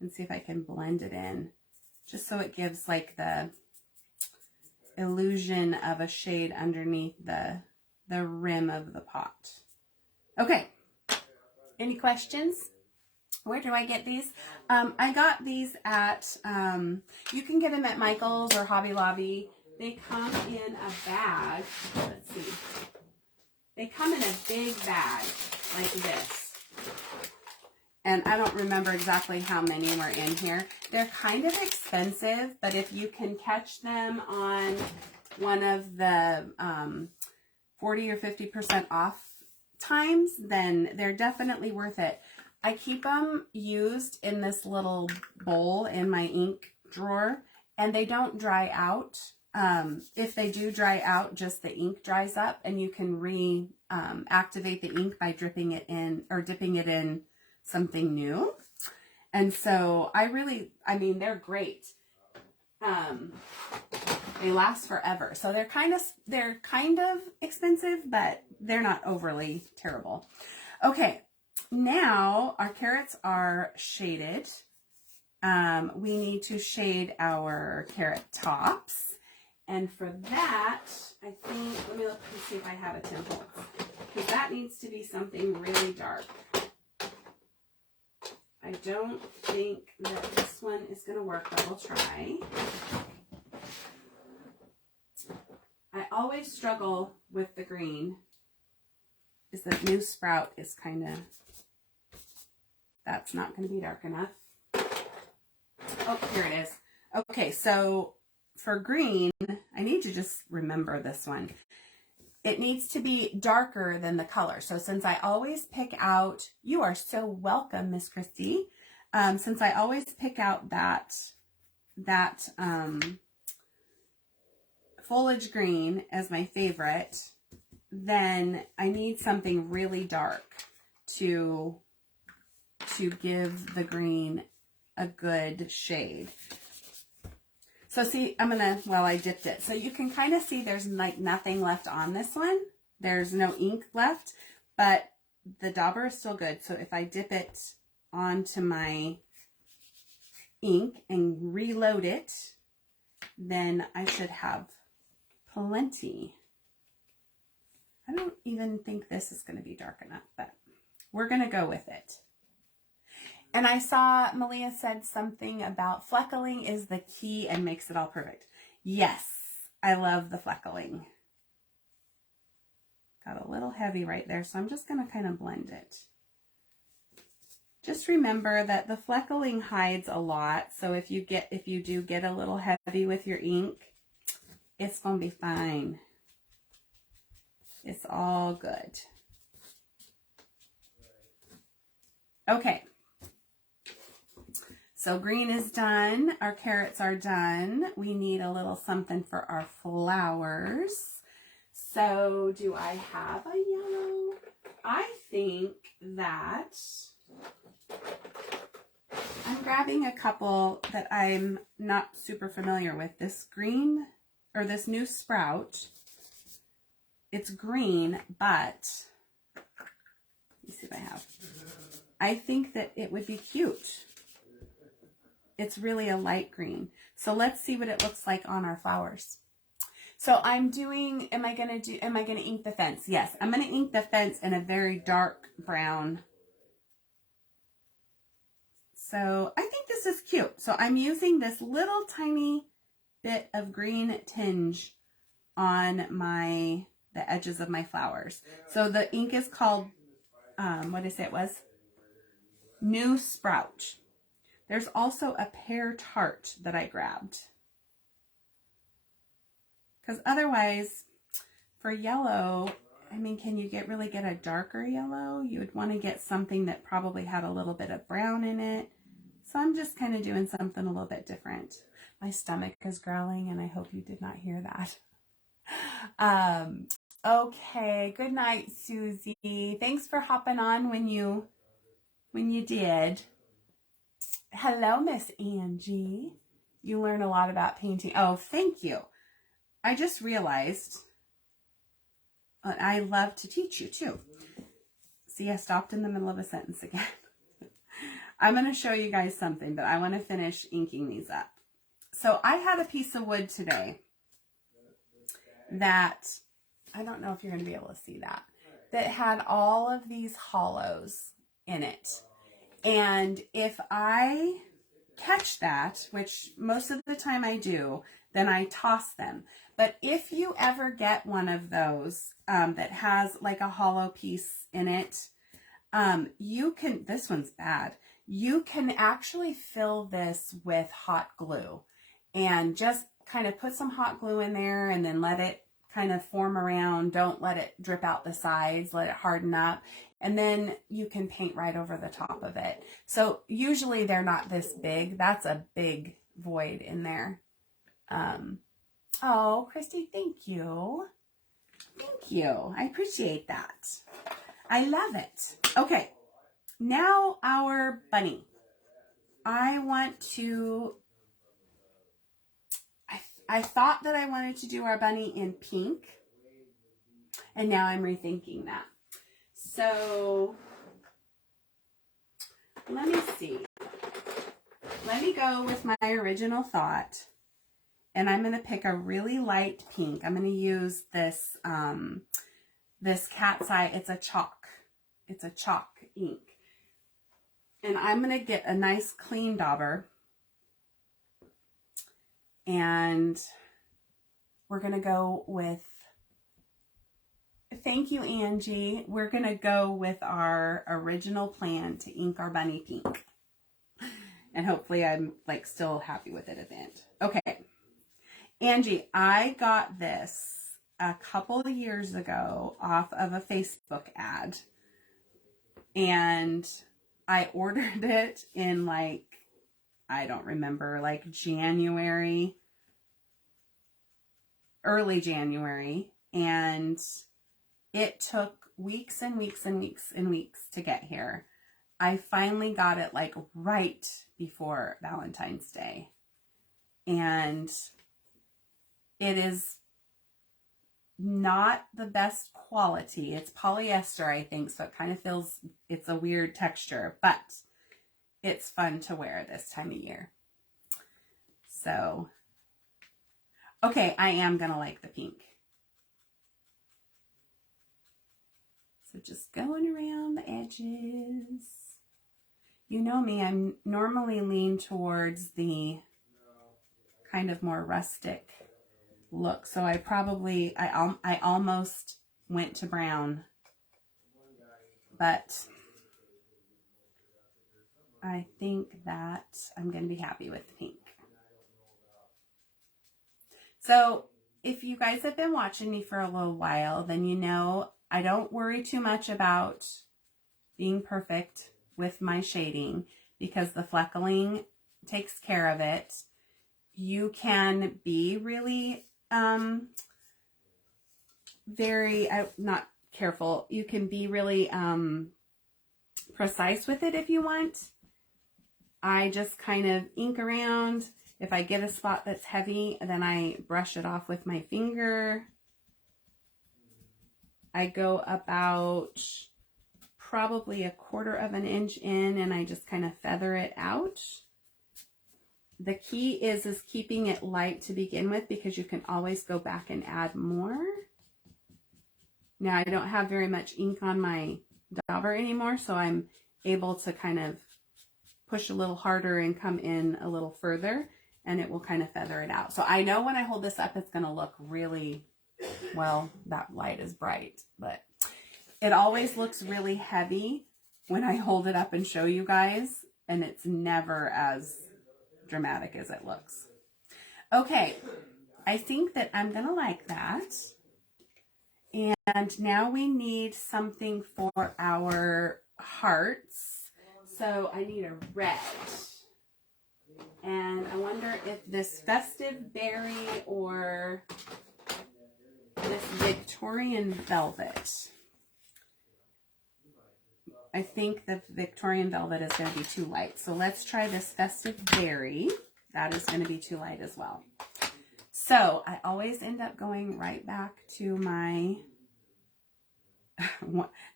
and see if I can blend it in, just so it gives like the illusion of a shade underneath the rim of the pot. Okay. Any questions? Where do I get these? I got these at, you can get them at Michael's or Hobby Lobby. They come in a bag. Let's see. They come in a big bag like this. And I don't remember exactly how many were in here. They're kind of expensive, but if you can catch them on one of the 40 or 50% off times, then they're definitely worth it. I keep them used in this little bowl in my ink drawer, and they don't dry out. If they do dry out, just the ink dries up, and you can activate the ink by dripping it in or dipping it in something new. And so I mean, they're great. They last forever. So they're kind of expensive, but they're not overly terrible. Okay, now our carrots are shaded. We need to shade our carrot tops. And for that, I think, let me look and see if I have a Tim Holtz, because that needs to be something really dark. I don't think that this one is going to work, but we'll try. I always struggle with the green. Is that new sprout is kind of, that's not going to be dark enough. Oh, here it is. Okay, so for green, I need to just remember this one. It needs to be darker than the color. So since I always pick out, you are so welcome, Miss Christy. Since I always pick out that foliage green as my favorite, then I need something really dark to give the green a good shade. So see, I dipped it. So you can kind of see there's like nothing left on this one. There's no ink left, but the dauber is still good. So if I dip it onto my ink and reload it, then I should have plenty. I don't even think this is going to be dark enough, but we're going to go with it. And I saw Malia said something about fleckling is the key and makes it all perfect. Yes, I love the fleckling. Got a little heavy right there, so I'm just going to kind of blend it. Just remember that the fleckling hides a lot, so if you do get a little heavy with your ink, it's going to be fine. It's all good. Okay. So green is done. Our carrots are done. We need a little something for our flowers. So do I have a yellow? I think that I'm grabbing a couple that I'm not super familiar with. This green, or this new sprout. it's green, but let me see if I think that it would be cute. It's really a light green. So let's see what it looks like on our flowers. So I'm doing, am I going to ink the fence? Yes, I'm going to ink the fence in a very dark brown. So I think this is cute. So I'm using this little tiny bit of green tinge on the edges of my flowers. So the ink is called, what did I say it was? New Sprout. There's also a pear tart that I grabbed. Because otherwise, for yellow, I mean, can you really get a darker yellow? You would want to get something that probably had a little bit of brown in it. So I'm just kind of doing something a little bit different. My stomach is growling, and I hope you did not hear that. Okay, good night, Susie. Thanks for hopping on when you did. Hello, Miss Angie. You learn a lot about painting. Oh, thank you. I just realized I love to teach you too. See, I stopped in the middle of a sentence again. I'm going to show you guys something, but I want to finish inking these up. So I had a piece of wood today that, I don't know if you're going to be able to see that had all of these hollows in it. And if I catch that, which most of the time I do, then I toss them. But if you ever get one of those that has like a hollow piece in it, you can, this one's bad, you can actually fill this with hot glue and just kind of put some hot glue in there and then let it kind of form around. Don't let it drip out the sides, let it harden up. And then you can paint right over the top of it. So usually they're not this big. That's a big void in there. Oh, Christy, thank you. Thank you. I appreciate that. I love it. Okay, now our bunny. I thought that I wanted to do our bunny in pink, and now I'm rethinking that. So let me see. Let me go with my original thought, and I'm going to pick a really light pink. I'm going to use this this cat's eye. It's a chalk. It's a chalk ink. And I'm going to get a nice clean dauber. And we're going to go with, thank you, Angie. We're going to go with our original plan to ink our bunny pink. And hopefully I'm like still happy with it at the end. Okay. Angie, I got this a couple of years ago off of a Facebook ad. And I ordered it in like, I don't remember, like January, early January. And it took weeks and weeks and weeks and weeks to get here. I finally got it like right before Valentine's Day. And it is not the best quality. It's polyester, I think, so it kind of feels, it's a weird texture, but it's fun to wear this time of year. So, okay, I am going to like the pink. So just going around the edges. You know me, I'm normally lean towards the kind of more rustic look. So I probably, I almost went to brown, but I think that I'm going to be happy with the pink. So if you guys have been watching me for a little while, then you know I don't worry too much about being perfect with my shading because the fleckling takes care of it. You can be really not careful. You can be really precise with it if you want. I just kind of ink around. If I get a spot that's heavy, then I brush it off with my finger. I go about probably 1/4 of an inch in, and I just kind of feather it out. The key is keeping it light to begin with, because you can always go back and add more. Now I don't have very much ink on my dauber anymore, so I'm able to kind of push a little harder and come in a little further, and it will kind of feather it out. So I know when I hold this up, it's going to look really, well, that light is bright, but it always looks really heavy when I hold it up and show you guys, and it's never as dramatic as it looks. Okay, I think that I'm going to like that. And now we need something for our hearts. So I need a red. And I wonder if this festive berry or this Victorian velvet. I think the Victorian velvet is going to be too light. So let's try this festive berry. That is going to be too light as well. So I always end up going right back to my,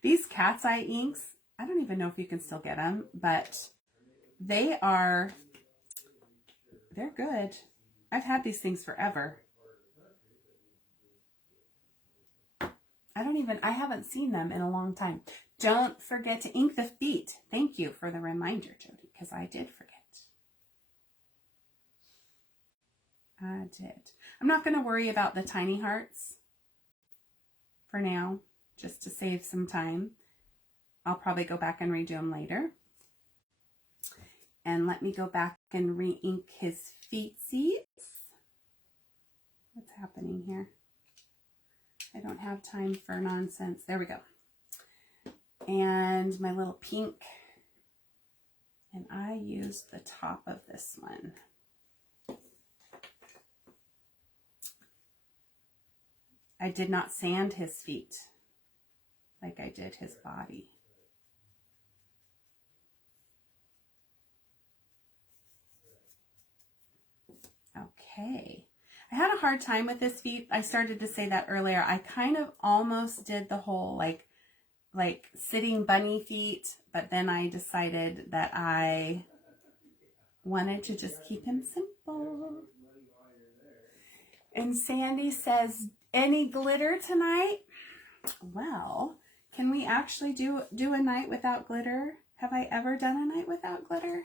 these cat's eye inks. I don't even know if you can still get them, but they're good. I've had these things forever. I haven't seen them in a long time. Don't forget to ink the feet. Thank you for the reminder, Jody, because I did forget. I did. I'm not going to worry about the tiny hearts for now, just to save some time. I'll probably go back and redo them later. And let me go back and re-ink his feetsies. What's happening here? I don't have time for nonsense. There we go. And my little pink. And I used the top of this one. I did not sand his feet like I did his body. Okay. I had a hard time with his feet. I started to say that earlier. I kind of almost did the whole like sitting bunny feet, but then I decided that I wanted to just keep him simple. And Sandy says, any glitter tonight? Well, can we actually do a night without glitter? Have I ever done a night without glitter?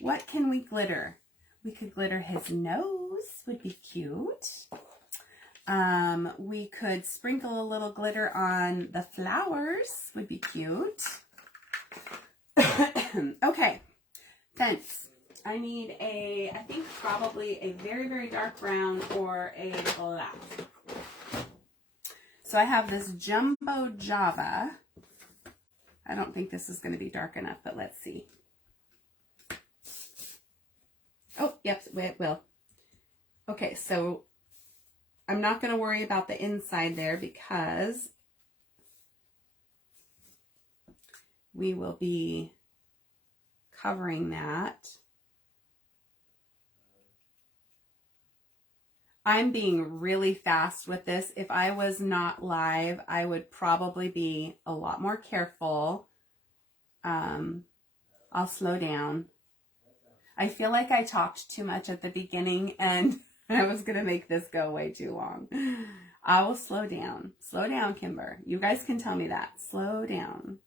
What can we glitter? We could glitter his nose, would be cute. We could sprinkle a little glitter on the flowers, would be cute. Okay, fence. I need I think probably a very, very dark brown or a black. So I have this Jumbo Java. I don't think this is going to be dark enough, but let's see. Oh, yep, it will. Okay, so I'm not going to worry about the inside there because we will be covering that. I'm being really fast with this. If I was not live, I would probably be a lot more careful. I'll slow down. I feel like I talked too much at the beginning and I was going to make this go way too long. I will slow down. Slow down, Kimber. You guys can tell me that. Slow down.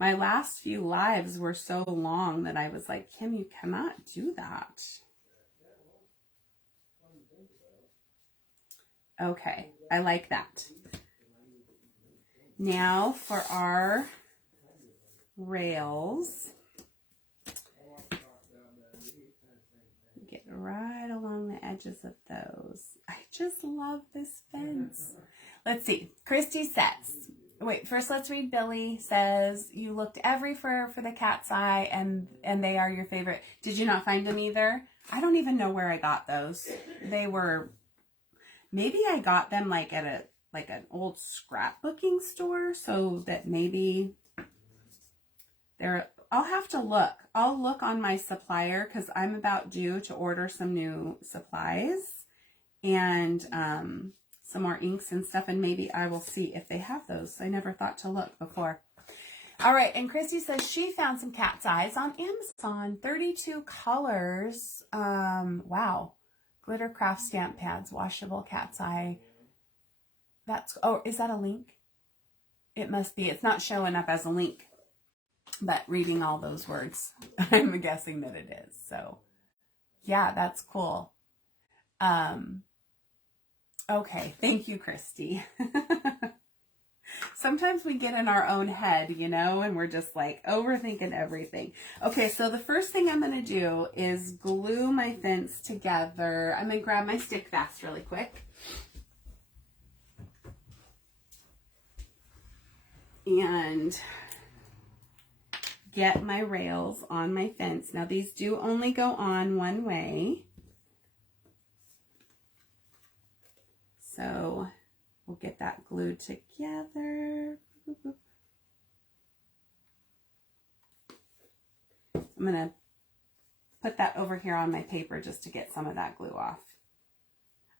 My last few lives were so long that I was like, Kim, you cannot do that. Okay, I like that. Now for our rails. Get right along the edges of those. I just love this fence. Let's see. Christy says, wait, first let's read. Billy says, you looked everywhere for the cat's eye and they are your favorite. Did you not find them either? I don't even know where I got those. They were, maybe I got them like at an old scrapbooking store, so that maybe they're, I'll have to look. I'll look on my supplier because I'm about due to order some new supplies. and some more inks and stuff, and maybe I will see if they have those. I never thought to look before. All right, and Christy says she found some cat's eyes on Amazon. 32 colors. Wow. Glitter craft stamp pads, washable cat's eye. That's, oh, is that a link? It must be. It's not showing up as a link, but reading all those words, I'm guessing that it is. So yeah, that's cool. Okay. Thank you, Christy. Sometimes we get in our own head, you know, and we're just like overthinking everything. Okay, so the first thing I'm going to do is glue my fence together. I'm going to grab my stick fast really quick. And get my rails on my fence. Now these do only go on one way. So we'll get that glued together. I'm going to put that over here on my paper just to get some of that glue off.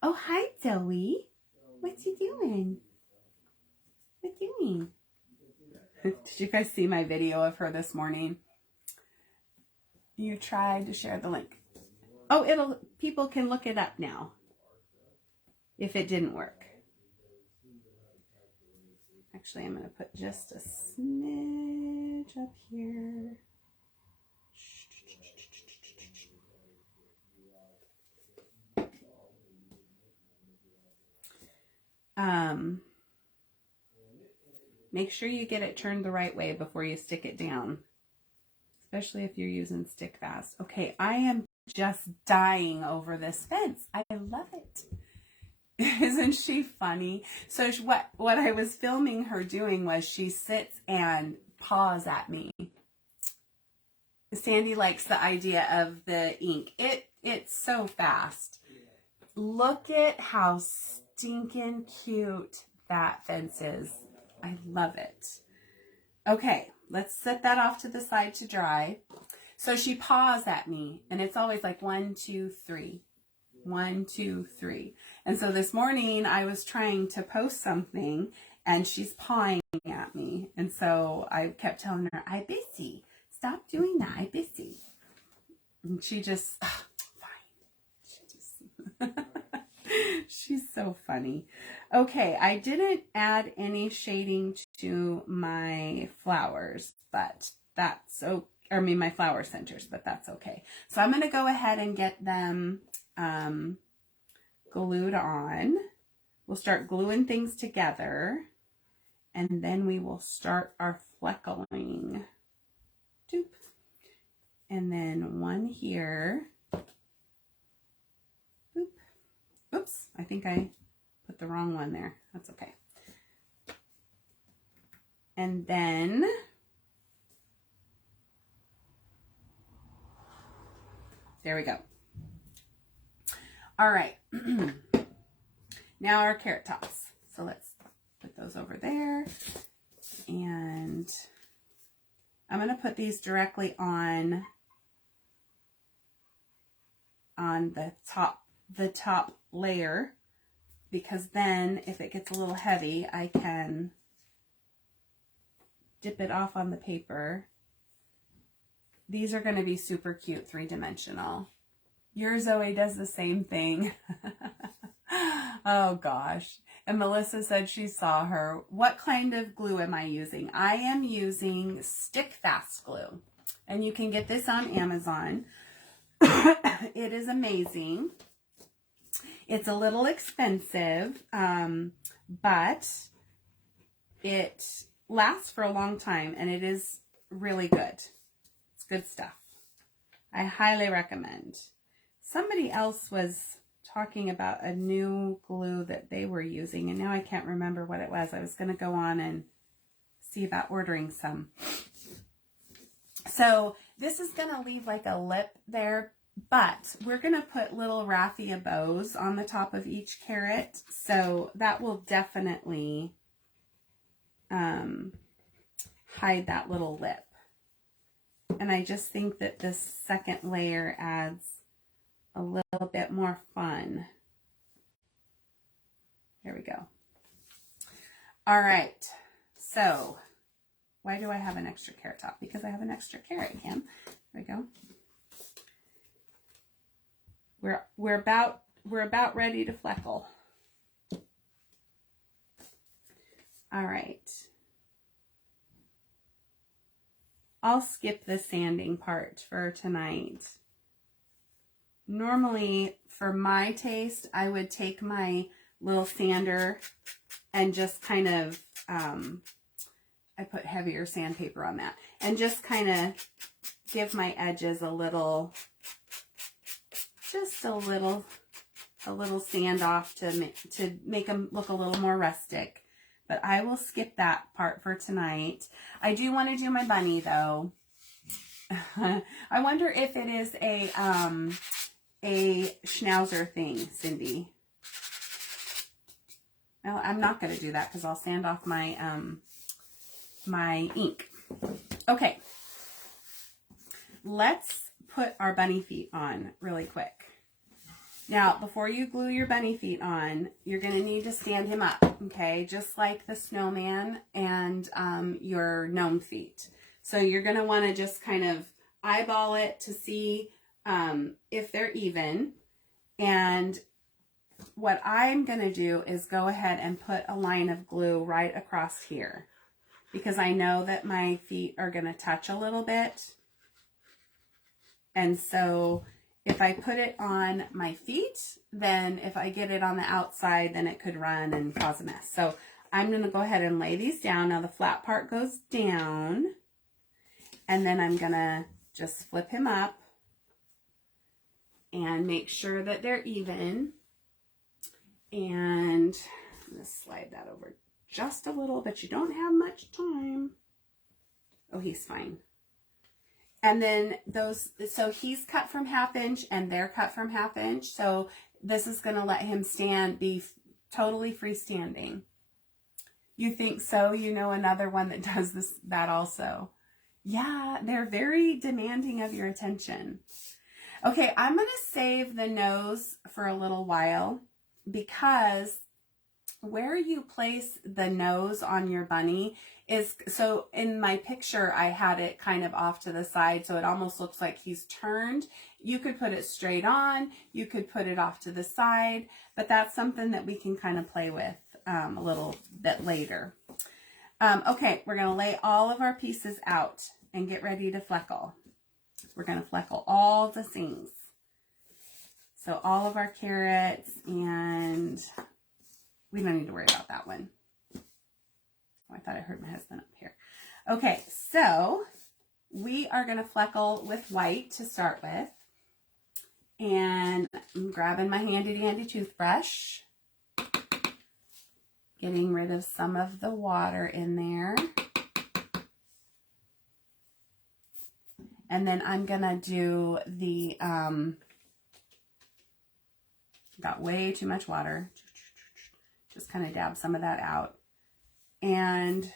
Oh, hi, Zoe. What you doing? What you doing? Did you guys see my video of her this morning? You tried to share the link. Oh, people can look it up now if it didn't work. Actually, I'm going to put just a smidge up here. Make sure you get it turned the right way before you stick it down, especially if you're using stick fast. Okay, I am just dying over this fence. I love it. Isn't she funny? So what I was filming her doing was she sits and paws at me. Sandy likes the idea of the ink. It's so fast. Look at how stinking cute that fence is. I love it. Okay, let's set that off to the side to dry. So she paws at me, and it's always like 1, 2, 3. 1, 2, 3. And so this morning I was trying to post something and she's pawing at me. And so I kept telling her, "I busy. Stop doing that. I busy." And she just, fine. She just, she's so funny. Okay, I didn't add any shading to my flowers, but that's okay. I mean, my flower centers, but that's okay. So I'm going to go ahead and get them glued on. We'll start gluing things together, and then we will start our fleckling. Doop. And then one here. Boop. Oops, I think I put the wrong one there. That's okay. And then there we go. All right. Now our carrot tops. So let's put those over there. And I'm going to put these directly on the top layer, because then if it gets a little heavy, I can dip it off on the paper. These are going to be super cute, 3-dimensional. Your Zoe does the same thing. Oh gosh. And Melissa said she saw her. What kind of glue am I using? I am using stick fast glue. And you can get this on Amazon. It is amazing. It's a little expensive, but it lasts for a long time, and it is really good. It's good stuff. I highly recommend. Somebody else was talking about a new glue that they were using, and now I can't remember what it was. I was going to go on and see about ordering some. So this is going to leave like a lip there, but we're going to put little raffia bows on the top of each carrot. So that will definitely hide that little lip. And I just think that this second layer adds a little bit more fun All right, so why do I have an extra carrot top? Because I have an extra carrot, Kim. There we go. We're about ready to fleckle. All right. I'll skip the sanding part for tonight. Normally, for my taste, I would take my little sander and just kind of, I put heavier sandpaper on that, and just kind of give my edges a little, just a little sand off to make them look a little more rustic. But I will skip that part for tonight. I do want to do my bunny though. I wonder if it is a schnauzer thing, Cindy. Well, I'm not going to do that because I'll sand off my my ink. Okay, let's put our bunny feet on really quick. Now, before you glue your bunny feet on, you're going to need to stand him up, okay? Just like the snowman and your gnome feet. So you're going to want to just kind of eyeball it to see if they're even. And what I'm going to do is go ahead and put a line of glue right across here, because I know that my feet are going to touch a little bit. And so if I put it on my feet, then if I get it on the outside, then it could run and cause a mess. So I'm going to go ahead and lay these down. Now the flat part goes down, and then I'm going to just flip him up and make sure that they're even. And I'm going to slide that over just a little, but you don't have much time. Oh, he's fine. And then those, so he's cut from 1/2 inch and they're cut from 1/2 inch. So this is going to let him be totally freestanding. You think so? You know another one that does that also. Yeah, they're very demanding of your attention. Okay, I'm going to save the nose for a little while, because where you place the nose on your bunny is, so in my picture, I had it kind of off to the side, so it almost looks like he's turned. You could put it straight on, you could put it off to the side, but that's something that we can kind of play with a little bit later. Okay, we're going to lay all of our pieces out and get ready to fleckle. We're going to fleckle all the things. So all of our carrots, and we don't need to worry about that one. Oh, I thought I heard my husband up here. Okay, so we are going to fleckle with white to start with. And I'm grabbing my handy dandy toothbrush, getting rid of some of the water in there. And then I'm going to do the, got way too much water. Just kind of dab some of that out. And,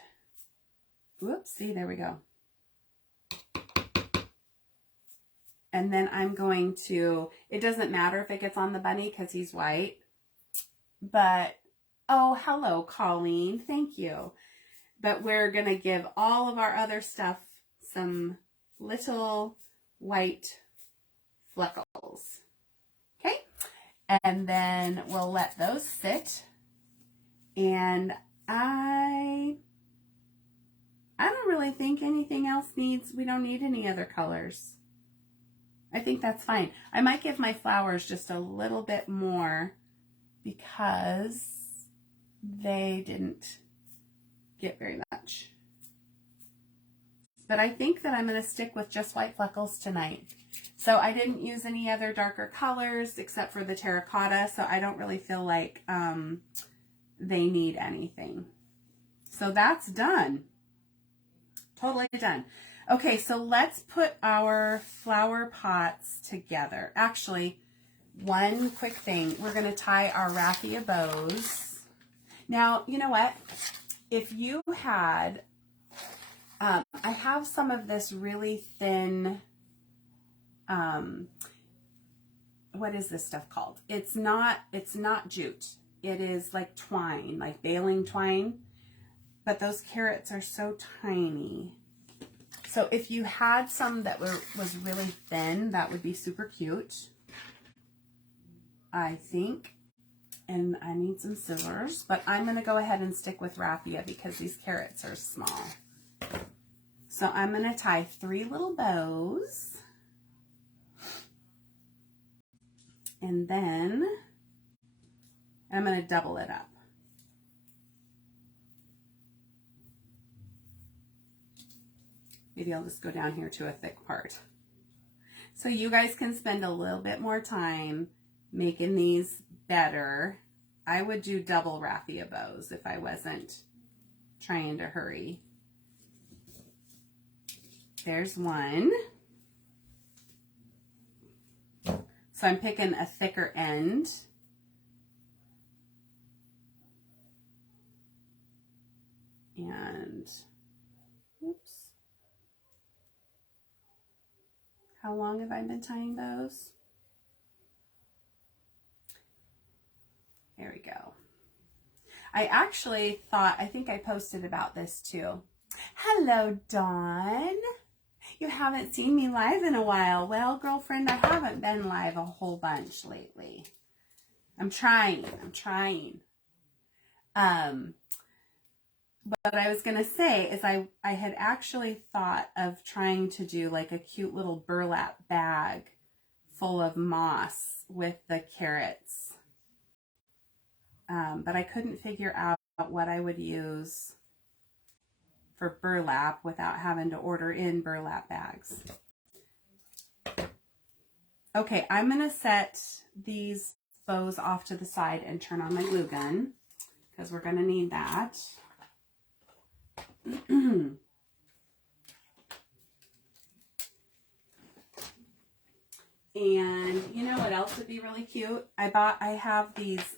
whoops, see, there we go. And then I'm going to, it doesn't matter if it gets on the bunny because he's white. But, oh, hello, Colleen. Thank you. But we're going to give all of our other stuff some little white fleckles. Okay? And then we'll let those sit. And I don't really think anything else we don't need any other colors. I think that's fine. I might give my flowers just a little bit more because they didn't get very much. But I think that I'm going to stick with just white fleckles tonight. So I didn't use any other darker colors except for the terracotta, so I don't really feel like they need anything. So that's done. Totally done. Okay, so let's put our flower pots together. Actually, one quick thing. We're going to tie our raffia bows. Now, you know what? If you had, I have some of this really thin, what is this stuff called? It's not jute. It is like twine, like baling twine. but those carrots are so tiny. So if you had some that was really thin, that would be super cute, I think. And I need some scissors, but I'm going to go ahead and stick with raffia because these carrots are small. So I'm going to tie 3 little bows. And then I'm going to double it up. Maybe I'll just go down here to a thick part. So you guys can spend a little bit more time making these better. I would do double raffia bows if I wasn't trying to hurry. There's one. So I'm picking a thicker end. And, oops. How long have I been tying bows? There we go. I actually thought, I think I posted about this too. Hello, Dawn. You haven't seen me live in a while. Well, girlfriend, I haven't been live a whole bunch lately. I'm trying. But I was going to say is I had actually thought of trying to do like a cute little burlap bag full of moss with the carrots. But I couldn't figure out what I would use for burlap without having to order in burlap bags. Okay, I'm going to set these bows off to the side and turn on my glue gun because we're going to need that. And you know what else would be really cute? I have these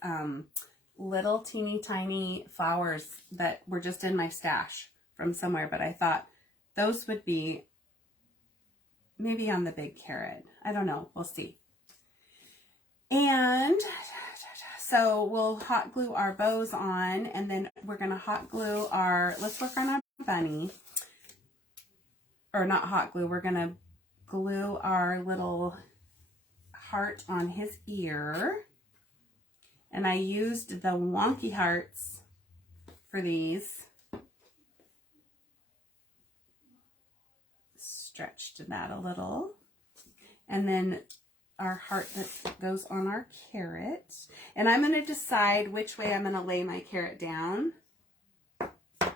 little teeny tiny flowers that were just in my stash from somewhere, but I thought those would be maybe on the big carrot. I don't know. We'll see. And so we'll hot glue our bows on, and then we're going to hot glue our, let's work on our bunny. Or not hot glue, we're going to glue our little heart on his ear. And I used the Wonky hearts for these. Stretched that a little. And then our heart that goes on our carrot. And I'm going to decide which way I'm going to lay my carrot down. I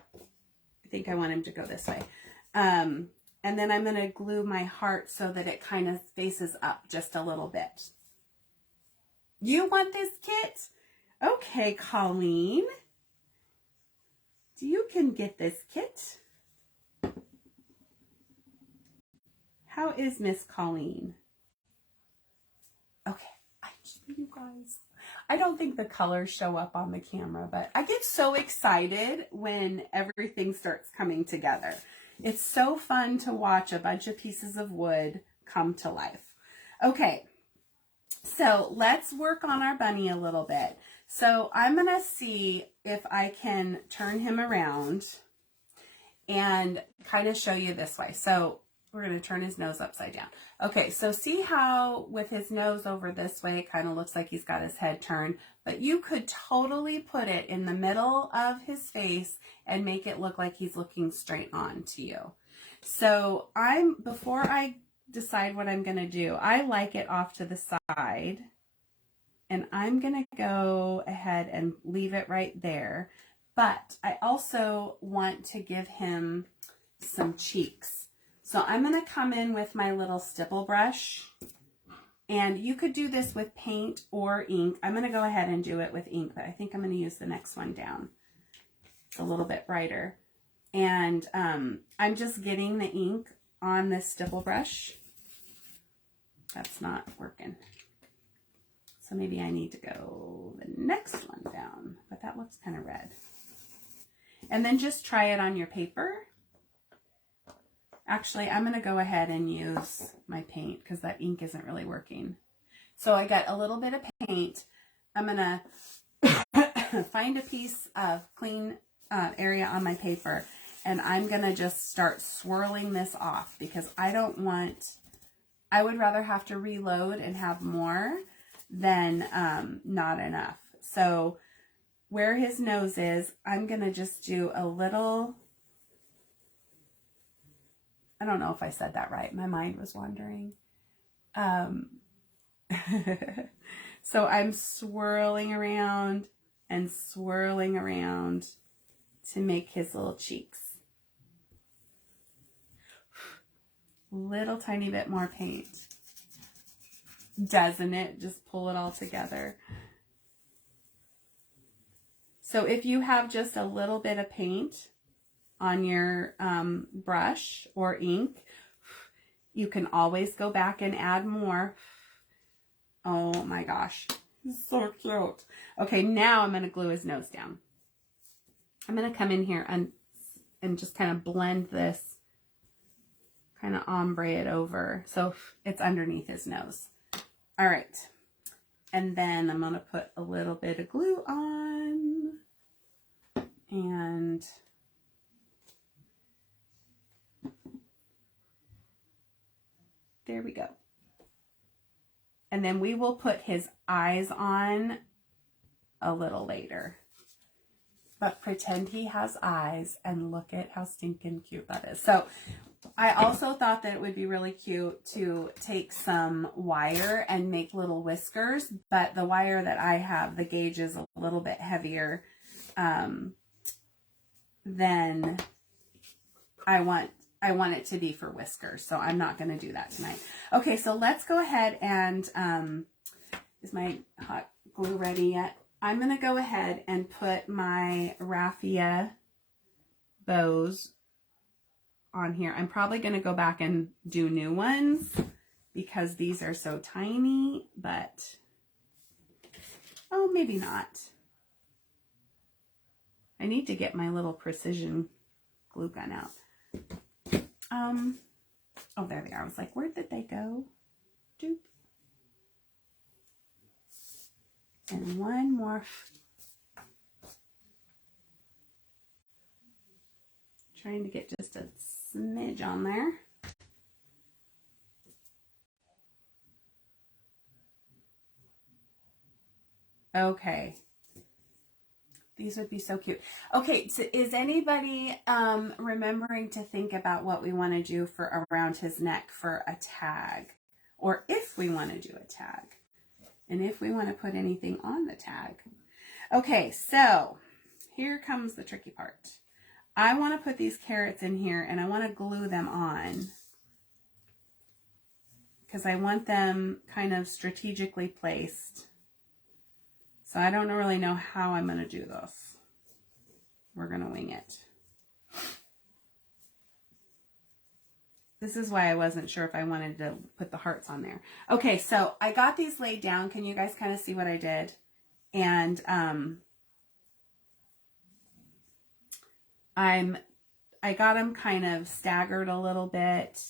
think I want him to go this way. And then I'm going to glue my heart so that it kind of faces up just a little bit. You want this kit? Okay, Colleen. You can get this kit. How is Miss Colleen? Okay, you guys, I don't think the colors show up on the camera, but I get so excited when everything starts coming together. It's so fun to watch a bunch of pieces of wood come to life. Okay, so let's work on our bunny a little bit. So I'm going to see if I can turn him around and kind of show you this way. So we're going to turn his nose upside down. Okay, so see how with his nose over this way, it kind of looks like he's got his head turned, but you could totally put it in the middle of his face and make it look like he's looking straight on to you. So before I decide what I'm going to do, I like it off to the side, and I'm going to go ahead and leave it right there. But I also want to give him some cheeks. So I'm going to come in with my little stipple brush, and you could do this with paint or ink. I'm going to go ahead and do it with ink, but I think I'm going to use the next one down. It's a little bit brighter. And I'm just getting the ink on this stipple brush. That's not working. So maybe I need to go the next one down, but that looks kind of red. And then just try it on your paper. Actually, I'm going to go ahead and use my paint because that ink isn't really working. So I got a little bit of paint. I'm going to find a piece of clean area on my paper, and I'm going to just start swirling this off because I would rather have to reload and have more than not enough. So where his nose is, I'm going to just do a little, I don't know if I said that right. My mind was wandering. So I'm swirling around and swirling around to make his little cheeks. Little tiny bit more paint. Doesn't it? Just pull it all together. So if you have just a little bit of paint on your brush or ink, you can always go back and add more. Oh my gosh, so cute. Okay, now I'm going to glue his nose down. I'm going to come in here and just kind of blend this, kind of ombre it over so it's underneath his nose. All right, and then I'm going to put a little bit of glue on, and there we go. And then we will put his eyes on a little later. But pretend he has eyes, and look at how stinking cute that is. So I also thought that it would be really cute to take some wire and make little whiskers. But the wire that I have, the gauge is a little bit heavier than I want it to be for whiskers, so I'm not going to do that tonight. Okay, so let's go ahead and, is my hot glue ready yet? I'm going to go ahead and put my raffia bows on here. I'm probably going to go back and do new ones because these are so tiny, but, oh, maybe not. I need to get my little precision glue gun out. Oh, there they are. I was like, where did they go? Doop. And one more. Trying to get just a smidge on there. Okay. These would be so cute. Okay, so is anybody remembering to think about what we want to do for around his neck for a tag? Or if we want to do a tag. And if we want to put anything on the tag. Okay, so here comes the tricky part. I want to put these carrots in here and I want to glue them on. Because I want them kind of strategically placed. So I don't really know how I'm going to do this. We're going to wing it. This is why I wasn't sure if I wanted to put the hearts on there. Okay, so I got these laid down. Can you guys kind of see what I did? And I got them kind of staggered a little bit.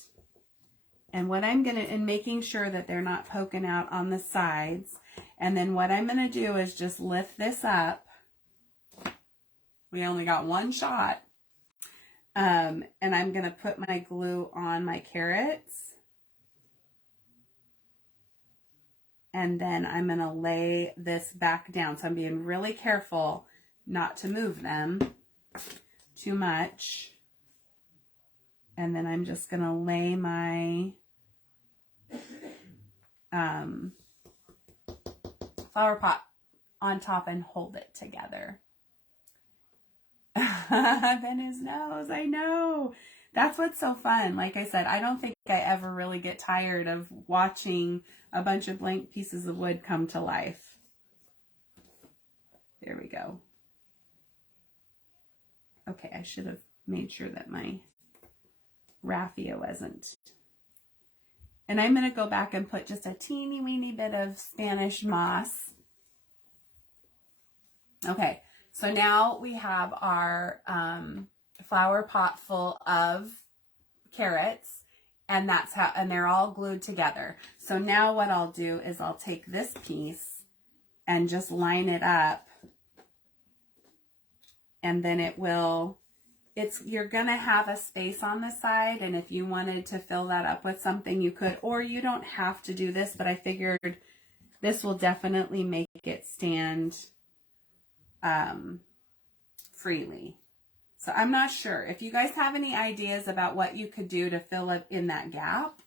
And what I'm going to, and making sure that they're not poking out on the sides. And then what I'm going to do is just lift this up. We only got one shot. And I'm going to put my glue on my carrots. And then I'm going to lay this back down. So I'm being really careful not to move them too much. And then I'm just going to lay my flower pot on top and hold it together. Then his nose, I know. That's what's so fun. Like I said, I don't think I ever really get tired of watching a bunch of blank pieces of wood come to life. There we go. Okay, I should have made sure that my raffia wasn't. And I'm going to go back and put just a teeny weeny bit of Spanish moss. Okay, so now we have our flower pot full of carrots, and that's how, and they're all glued together. So now what I'll do is I'll take this piece and just line it up and then you're going to have a space on the side. And if you wanted to fill that up with something, you could, or you don't have to do this, but I figured this will definitely make it stand freely. So I'm not sure. If you guys have any ideas about what you could do to fill up in that gap,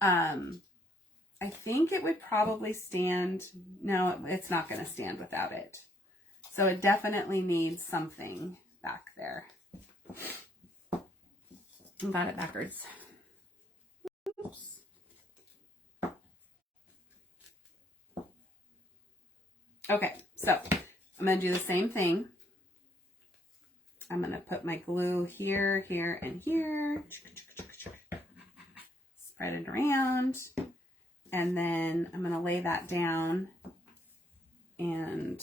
I think it would probably stand. No, it's not going to stand without it. So it definitely needs something back there. Got it backwards. Oops. Okay, so I'm going to do the same thing. I'm going to put my glue here, here, and here. Spread it around. And then I'm going to lay that down and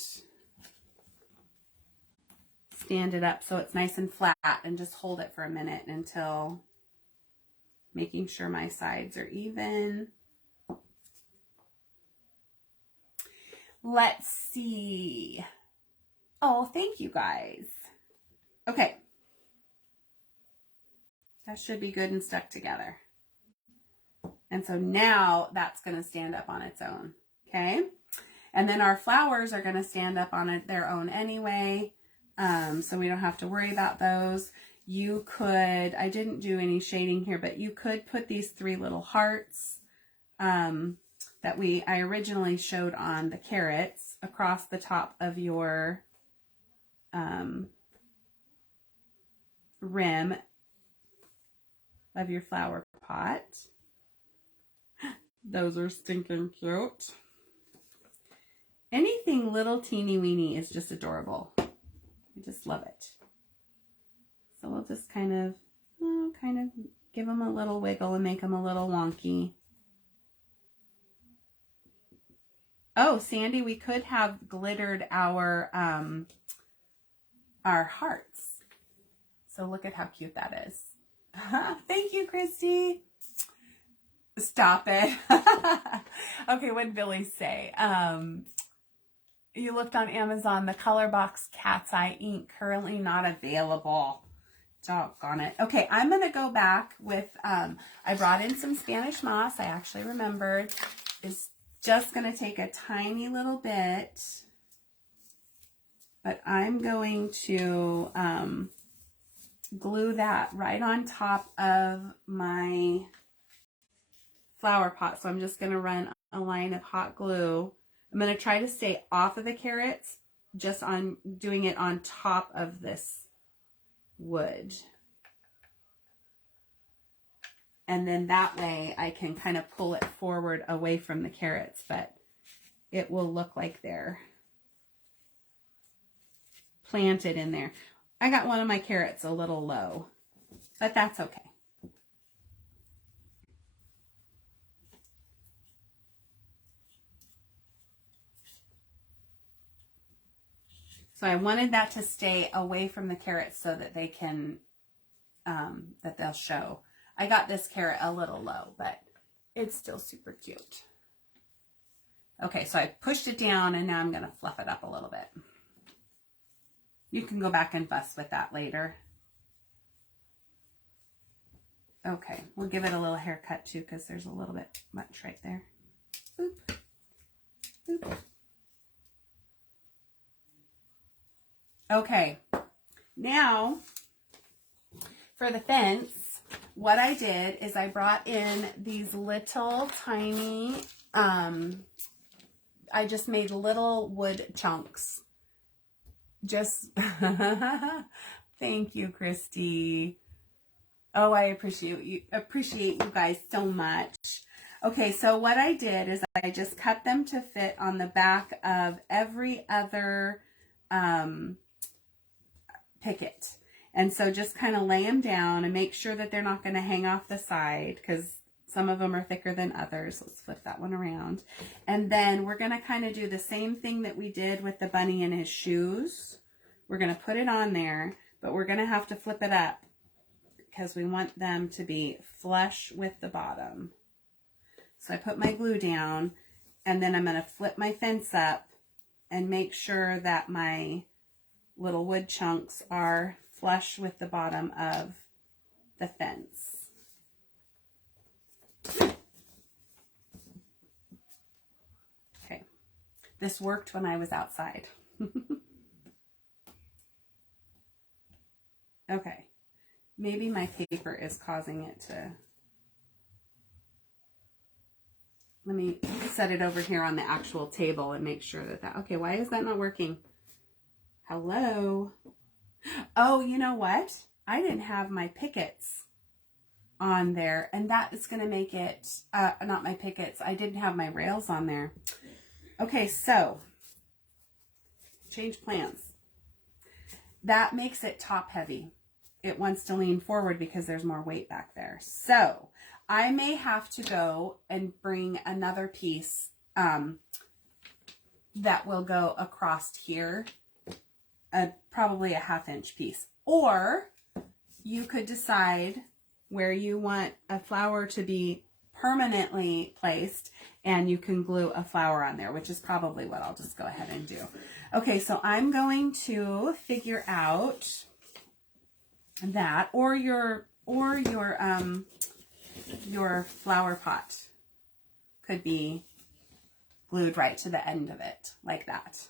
stand it up so it's nice and flat, and just hold it for a minute until making sure my sides are even. Let's see. Oh, thank you guys. Okay. That should be good and stuck together. And so now that's going to stand up on its own. Okay. And then our flowers are going to stand up on their own anyway. So we don't have to worry about those. You could, I didn't do any shading here, but you could put these 3 little hearts that I originally showed on the carrots across the top of your rim of your flower pot. Those are stinking cute. Anything little teeny weeny is just adorable. I just love it. So we'll just kind of give them a little wiggle and make them a little wonky. Oh, Sandy, we could have glittered our hearts. So look at how cute that is. Thank you, Christy. Stop it. Okay, what did Billy say? You looked on Amazon, the Color Box Cat's Eye ink currently not available. Doggone it. Okay, I'm going to go back with, I brought in some Spanish moss. I actually remembered. It's just going to take a tiny little bit, but I'm going to glue that right on top of my flower pot. So I'm just going to run a line of hot glue. I'm going to try to stay off of the carrots, just on doing it on top of this wood. And then that way I can kind of pull it forward away from the carrots, but it will look like they're planted in there. I got one of my carrots a little low, but that's okay. So I wanted that to stay away from the carrots so that they can, that they'll show. I got this carrot a little low, but it's still super cute. Okay, so I pushed it down and now I'm going to fluff it up a little bit. You can go back and fuss with that later. Okay, we'll give it a little haircut too because there's a little bit much right there. Boop. Boop. Okay, now for the fence, what I did is I brought in these little tiny, I just made little wood chunks. Just, thank you, Christy. Oh, I appreciate you guys so much. Okay, so what I did is I just cut them to fit on the back of every other picket. And so just kind of lay them down and make sure that they're not going to hang off the side because some of them are thicker than others. Let's flip that one around. And then we're going to kind of do the same thing that we did with the bunny and his shoes. We're going to put it on there, but we're going to have to flip it up because we want them to be flush with the bottom. So I put my glue down and then I'm going to flip my fence up and make sure that my little wood chunks are flush with the bottom of the fence. Okay, this worked when I was outside. Okay, maybe my paper is causing it to... Let me set it over here on the actual table and make sure that okay, why is that not working? Hello? Oh, you know what? I didn't have my pickets on there, and that is going to make it, not my pickets. I didn't have my rails on there. Okay, so, change plans. That makes it top heavy. It wants to lean forward because there's more weight back there. So, I may have to go and bring another piece that will go across here, probably a 1/2 inch piece. Or you could decide where you want a flower to be permanently placed, and you can glue a flower on there, which is probably what I'll just go ahead and do. Okay, so I'm going to figure out that, or your flower pot could be glued right to the end of it, like that.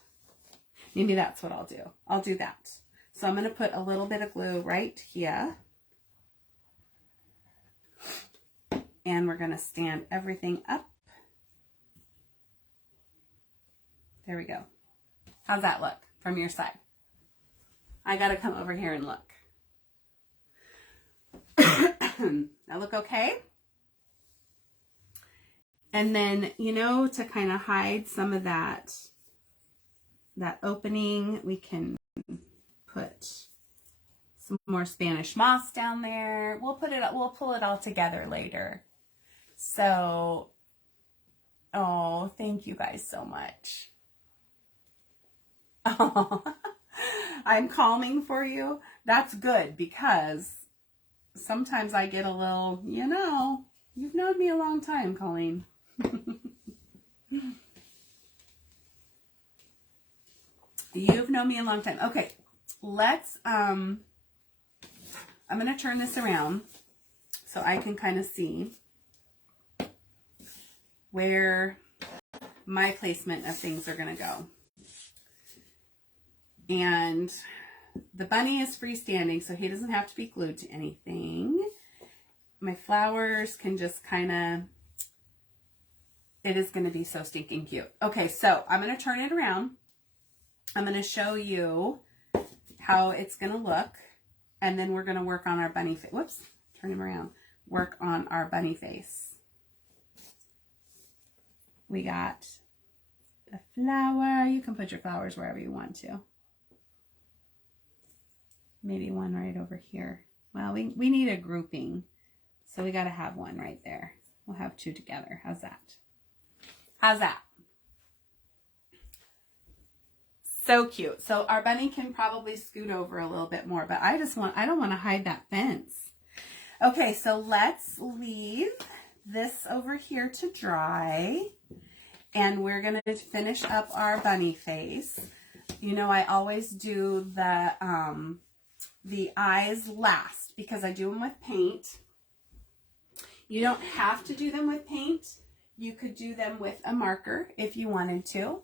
Maybe that's what I'll do. I'll do that. So I'm going to put a little bit of glue right here. And we're going to stand everything up. There we go. How's that look from your side? I got to come over here and look. That look okay? And then, you know, to kind of hide some of that opening, we can put some more Spanish moss down there. We'll pull it all together later. So, oh, thank you guys so much. Oh, I'm calming for you. That's good, because sometimes I get a little, you know, you've known me a long time, Colleen. You've known me a long time. Okay, let's, I'm going to turn this around so I can kind of see where my placement of things are going to go. And the bunny is freestanding, so he doesn't have to be glued to anything. My flowers can just kind of, it is going to be so stinking cute. Okay, so I'm going to turn it around. I'm going to show you how it's going to look, and then we're going to work on our bunny face. Whoops, turn him around. Work on our bunny face. We got a flower. You can put your flowers wherever you want to. Maybe one right over here. Well, we need a grouping, so we got to have one right there. We'll have two together. How's that? How's that? So cute. So our bunny can probably scoot over a little bit more, but I don't want to hide that fence. Okay, so let's leave this over here to dry, and we're going to finish up our bunny face. You know, I always do the eyes last because I do them with paint. You don't have to do them with paint. You could do them with a marker if you wanted to.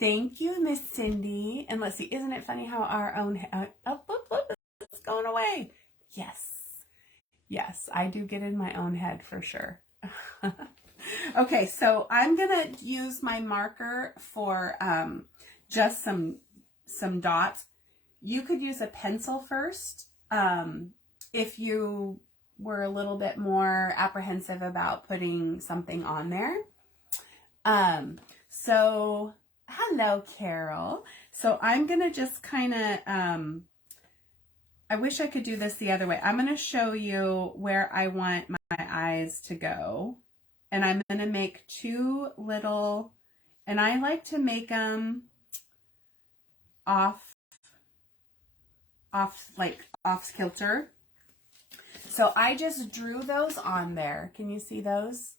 Thank you, Miss Cindy. And let's see, isn't it funny how our own head, it's going away. Yes. Yes, I do get in my own head for sure. Okay, so I'm going to use my marker for just some dots. You could use a pencil first if you were a little bit more apprehensive about putting something on there. So, hello, Carol. So I'm going to just kind of, I wish I could do this the other way. I'm going to show you where I want my eyes to go. And I'm going to make two little, and I like to make them off kilter. So I just drew those on there. Can you see those?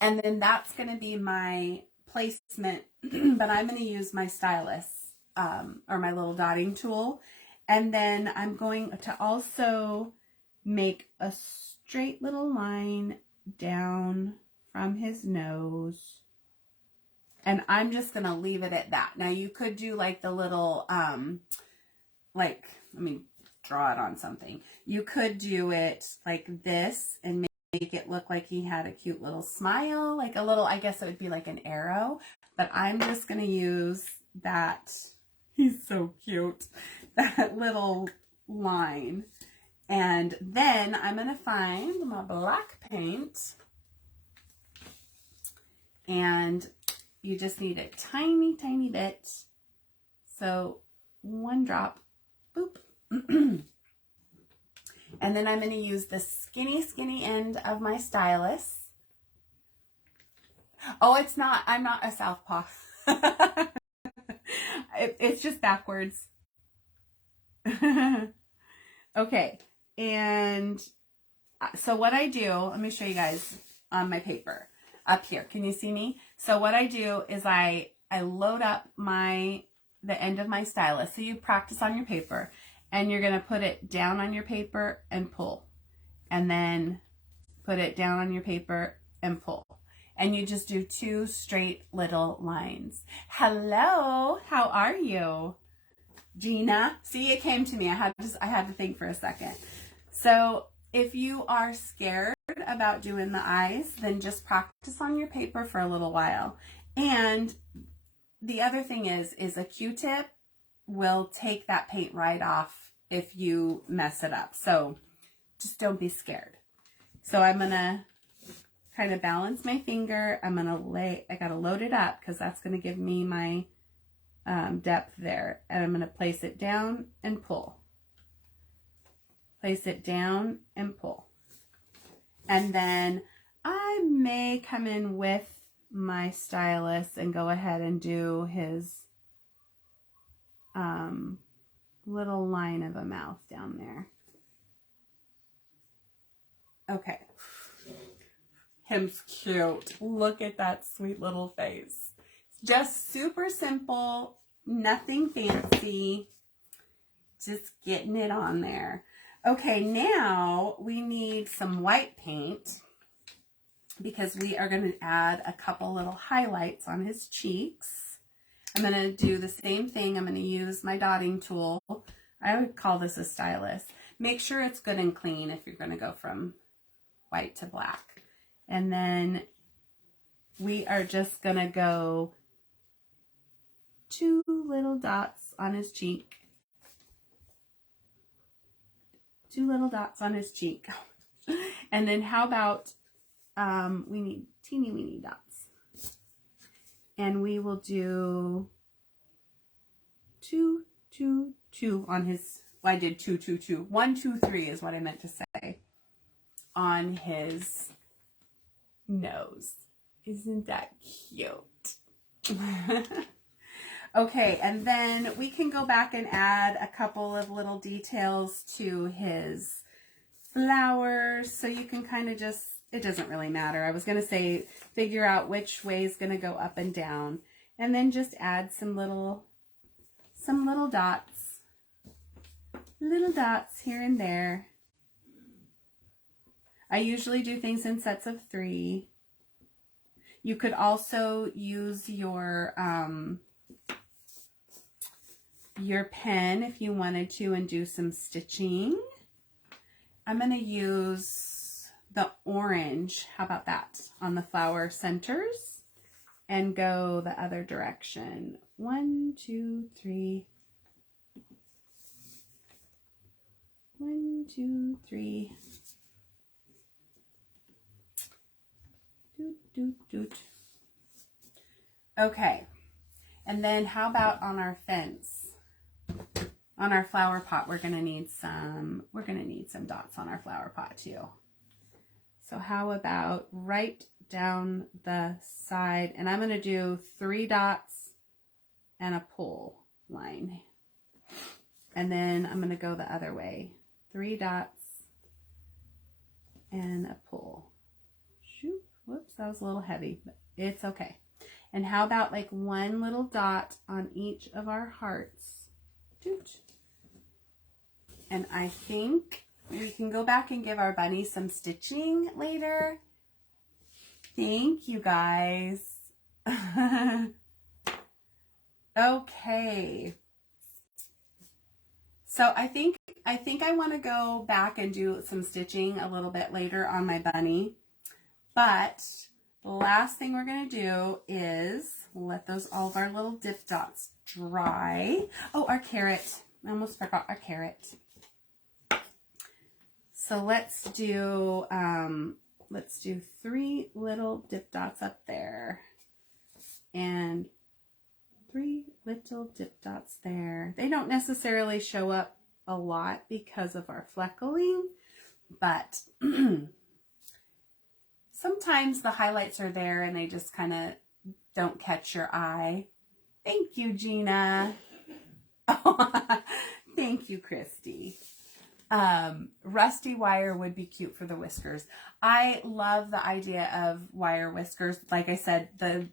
And then that's going to be my placement, but I'm going to use my stylus or my little dotting tool. And then I'm going to also make a straight little line down from his nose. And I'm just going to leave it at that. Now you could do like the little, let me draw it on something. You could do it like this and make it look like he had a cute little smile, like a little, I guess it would be like an arrow, but I'm just going to use that. He's so cute. That little line. And then I'm going to find my black paint, and you just need a tiny, tiny bit. So one drop, boop. And then I'm going to use the skinny, skinny end of my stylus. Oh, it's not, I'm not a southpaw. It's just backwards. Okay. And so what I do, let me show you guys on my paper up here. Can you see me? So what I do is I load up the end of my stylus. So you practice on your paper, and you're going to put it down on your paper and pull, and then put it down on your paper and pull. And you just do 2 straight little lines. Hello, how are you? Gina, see, it came to me. I had to think for a second. So if you are scared about doing the eyes, then just practice on your paper for a little while. And the other thing is a Q-tip will take that paint right off if you mess it up. So just don't be scared. So I'm going to kind of balance my finger. I got to load it up because that's going to give me my depth there. And I'm going to place it down and pull. Place it down and pull. And then I may come in with my stylus and go ahead and do his little line of a mouth down there. Okay. Him's cute. Look at that sweet little face. Just super simple, nothing fancy. Just getting it on there. Okay, now we need some white paint because we are going to add a couple little highlights on his cheeks. I'm going to do the same thing. I'm going to use my dotting tool. I would call this a stylus. Make sure it's good and clean if you're going to go from white to black. And then we are just going to go 2 little dots on his cheek. 2 little dots on his cheek. And then how about, we need teeny weeny dots. And we will do 2, 2, 2 on his, well, I did 2, 2, 2. 1, 2, 3 is what I meant to say. On his nose. Isn't that cute? Okay, and then we can go back and add a couple of little details to his flowers. So you can kind of just, it doesn't really matter. I was going to say, figure out which way is going to go up and down. And then just add some little dots. Little dots here and there. I usually do things in sets of 3. You could also use your pen if you wanted to and do some stitching. I'm going to use the orange, how about that, on the flower centers and go the other direction. 1, 2, 3. 1, 2, 3. Doot, doot, doot. Okay, and then how about on our fence? On our flower pot, we're gonna need some dots on our flower pot too. So how about right down the side, and I'm gonna do 3 dots and a pull line. And then I'm gonna go the other way. 3 dots and a pull. Shoot, whoops, that was a little heavy, but it's okay. And how about like one little dot on each of our hearts? Doot. And I think we can go back and give our bunny some stitching later. Thank you guys. Okay. So I think I want to go back and do some stitching a little bit later on my bunny. But the last thing we're going to do is let all of our little dip dots dry. Oh, our carrot. I almost forgot our carrot. So let's do 3 little dip dots up there. And 3 little dip dots there. They don't necessarily show up a lot because of our fleckling, but sometimes the highlights are there and they just kind of don't catch your eye. Thank you, Gina. Thank you, Christy. Rusty wire would be cute for the whiskers. I love the idea of wire whiskers. Like I said, the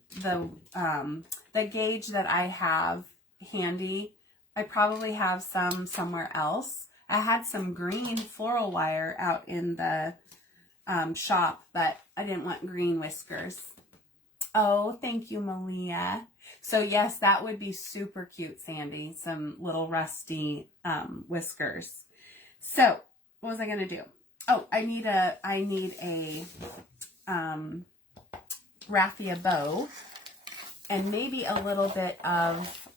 gauge that I have handy, I probably have some somewhere else. I had some green floral wire out in the shop, but I didn't want green whiskers. Oh, thank you, Malia. So yes, that would be super cute, Sandy. Some little rusty whiskers. So what was I going to do? Oh, I need a raffia bow and maybe a little bit of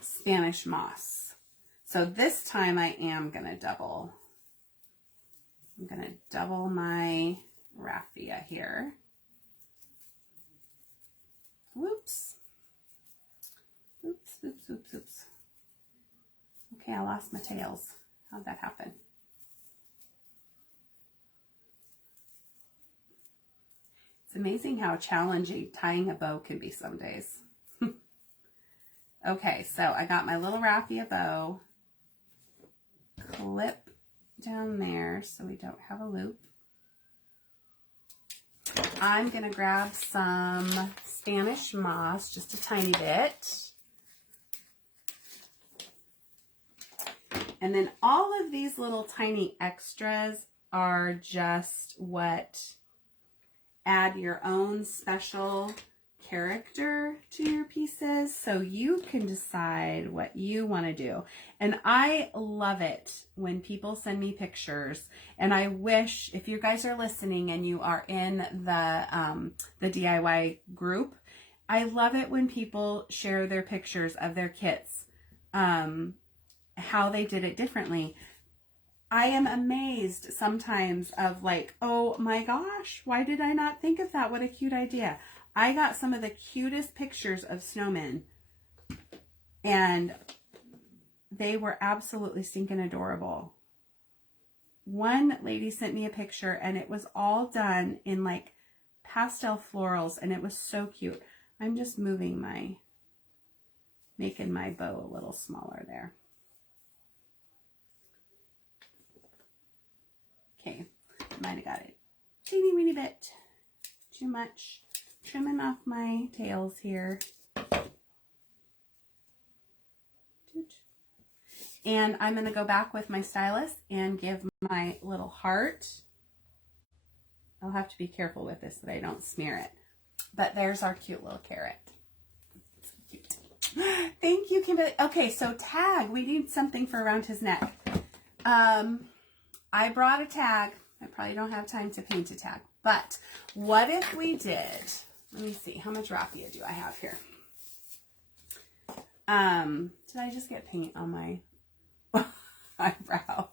Spanish moss. So this time I am going to double. I'm going to double my raffia here. Whoops. Oops, oops, oops, oops. Okay, I lost my tails. How'd that happen? It's amazing how challenging tying a bow can be some days. Okay, so I got my little raffia bow. Clip down there so we don't have a loop. I'm going to grab some Spanish moss, just a tiny bit. And then all of these little tiny extras are just what add your own special character to your pieces, so you can decide what you want to do. And I love it when people send me pictures, and I wish, if you guys are listening and you are in the DIY group, I love it when people share their pictures of their kits, how they did it differently. I am amazed sometimes of like, oh my gosh, why did I not think of that? What a cute idea. I got some of the cutest pictures of snowmen, and they were absolutely stinking adorable. One lady sent me a picture, and it was all done in like pastel florals, and it was so cute. I'm just making my bow a little smaller there. Okay, might have got it teeny weeny bit too much. Trimming off my tails here. And I'm going to go back with my stylus and give my little heart. I'll have to be careful with this that I don't smear it. But there's our cute little carrot. It's cute. Thank you, Kimberly. Okay, so tag. We need something for around his neck. I brought a tag. I probably don't have time to paint a tag. But what if we did... Let me see, how much raffia do I have here? Did I just get paint on my eyebrow?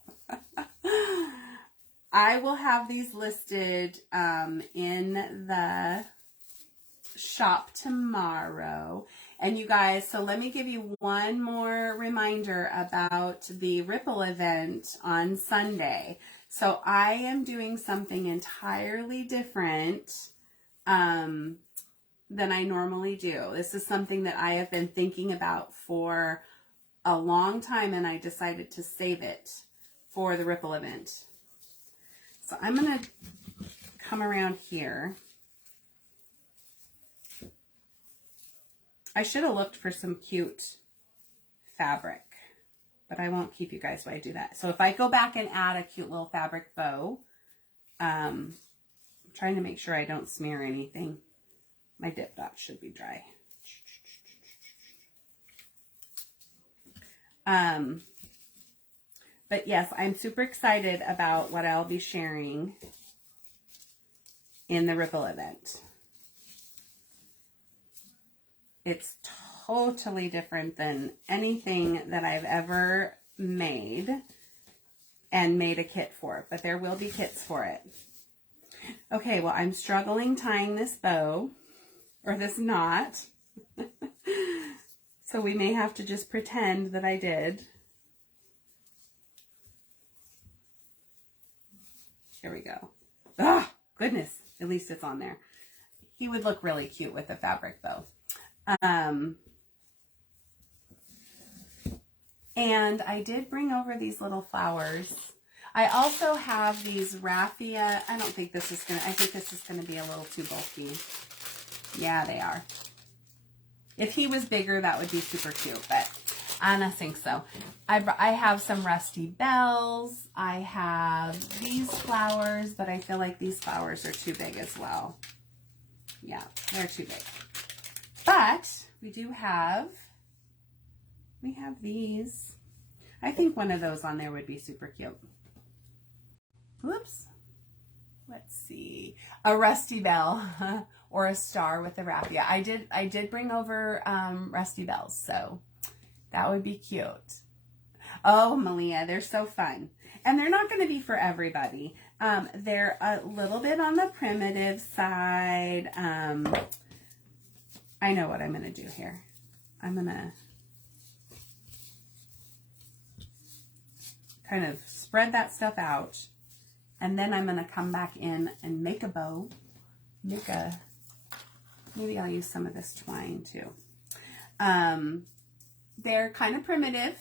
I will have these listed in the shop tomorrow. And you guys, so let me give you one more reminder about the Ripple event on Sunday. So I am doing something entirely different than I normally do. This is something that I have been thinking about for a long time, and I decided to save it for the Ripple event. So I'm going to come around here, I should have looked for some cute fabric, but I won't keep you guys while I do that. So if I go back and add a cute little fabric bow, I'm trying to make sure I don't smear anything. My dip dot should be dry. But yes, I'm super excited about what I'll be sharing in the Ripple event. It's totally different than anything that I've ever made and made a kit for, but there will be kits for it. Okay, well, I'm struggling tying this bow, or this knot. So we may have to just pretend that I did. Here we go. Ah, goodness. At least it's on there. He would look really cute with a fabric bow. And I did bring over these little flowers. I also have these raffia. I don't think this is going to, I think this is going to be a little too bulky. Yeah, they are. If he was bigger, that would be super cute, but I don't think so. I have some rusty bells. I have these flowers, but I feel like these flowers are too big as well. Yeah, they're too big. But we have these. I think one of those on there would be super cute. Whoops. Let's see. A rusty bell or a star with a raffia. I did bring over rusty bells, so that would be cute. Oh, Malia, they're so fun. And they're not going to be for everybody. They're a little bit on the primitive side. I know what I'm going to do here. I'm going to kind of spread that stuff out. And then I'm going to come back in and make a bow. Maybe I'll use some of this twine too. They're kind of primitive.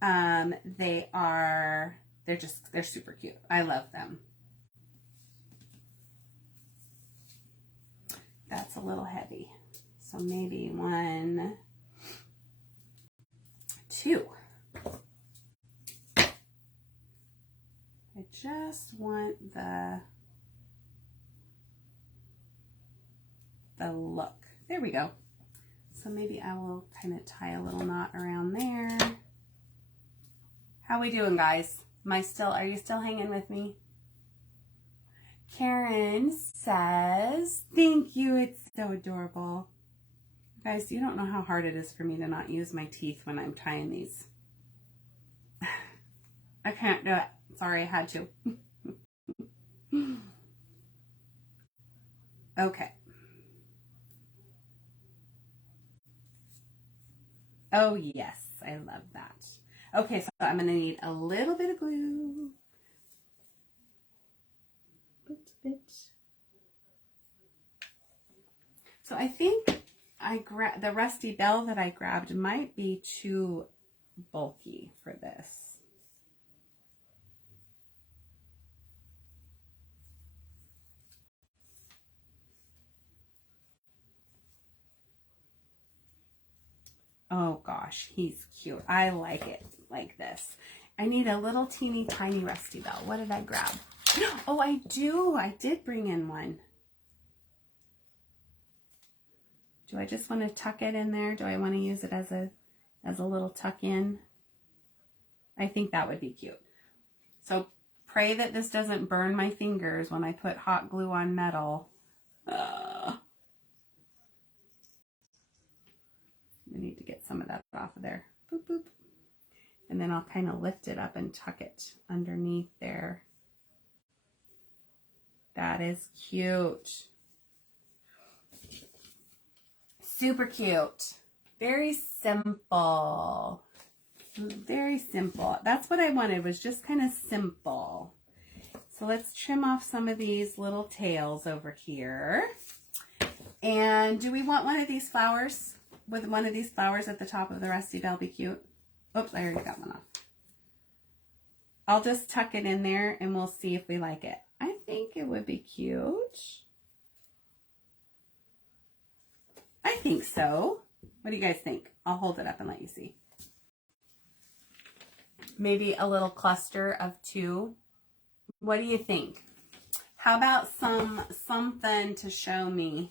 They're super cute. I love them. That's a little heavy. So maybe 1, 2. I just want the look. There we go. So maybe I will kind of tie a little knot around there. How we doing, guys? Are you still hanging with me? Karen says, thank you. It's so adorable. Guys, you don't know how hard it is for me to not use my teeth when I'm tying these. I can't do it. Sorry, I had to. Okay. Oh, yes. I love that. Okay, so I'm going to need a little bit of glue. So I think the rusty bell that I grabbed might be too bulky for this. Oh gosh, he's cute. I like it like this. I need a little teeny tiny rusty bell. What did I grab? Oh, I do. I did bring in one. Do I just want to tuck it in there? Do I want to use it as a little tuck in? I think that would be cute. So pray that this doesn't burn my fingers when I put hot glue on metal. We need to get some of that off of there. Boop, boop. And then I'll kind of lift it up and tuck it underneath there. That is cute. Super cute. Very simple. Very simple. That's what I wanted, was just kind of simple. So let's trim off some of these little tails over here. And do we want one of these flowers? Would one of these flowers at the top of the rusty bell be cute? Oops, I already got one off. I'll just tuck it in there and we'll see if we like it. I think it would be cute. I think so. What do you guys think? I'll hold it up and let you see. Maybe a little cluster of 2. What do you think? How about something to show me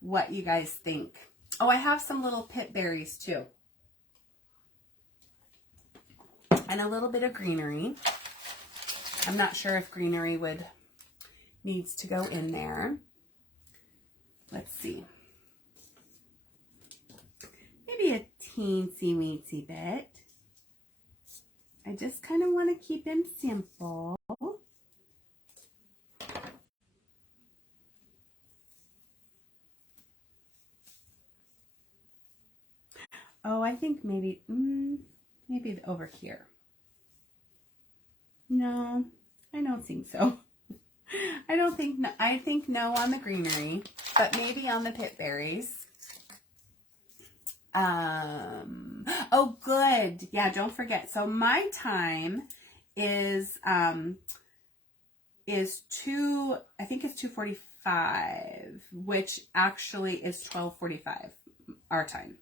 what you guys think? Oh, I have some little pit berries too. And a little bit of greenery. I'm not sure if greenery needs to go in there. Let's see. Maybe a teensy-weensy bit. I just kind of want to keep him simple. Oh, I think maybe over here. No, I don't think so. I think no on the greenery, but maybe on the pit berries. Oh, good. Yeah, don't forget. So my time is 2:45, which actually is 12:45 our time.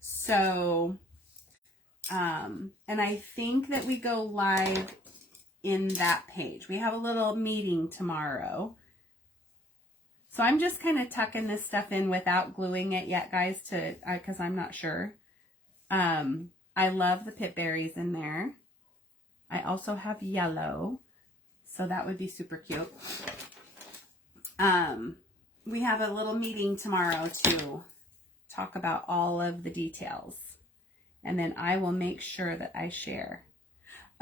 So, and I think that we go live in that page. We have a little meeting tomorrow. So I'm just kind of tucking this stuff in without gluing it yet, guys, because I'm not sure. I love the pit berries in there. I also have yellow, so that would be super cute. We have a little meeting tomorrow to talk about all of the details, and then I will make sure that I share.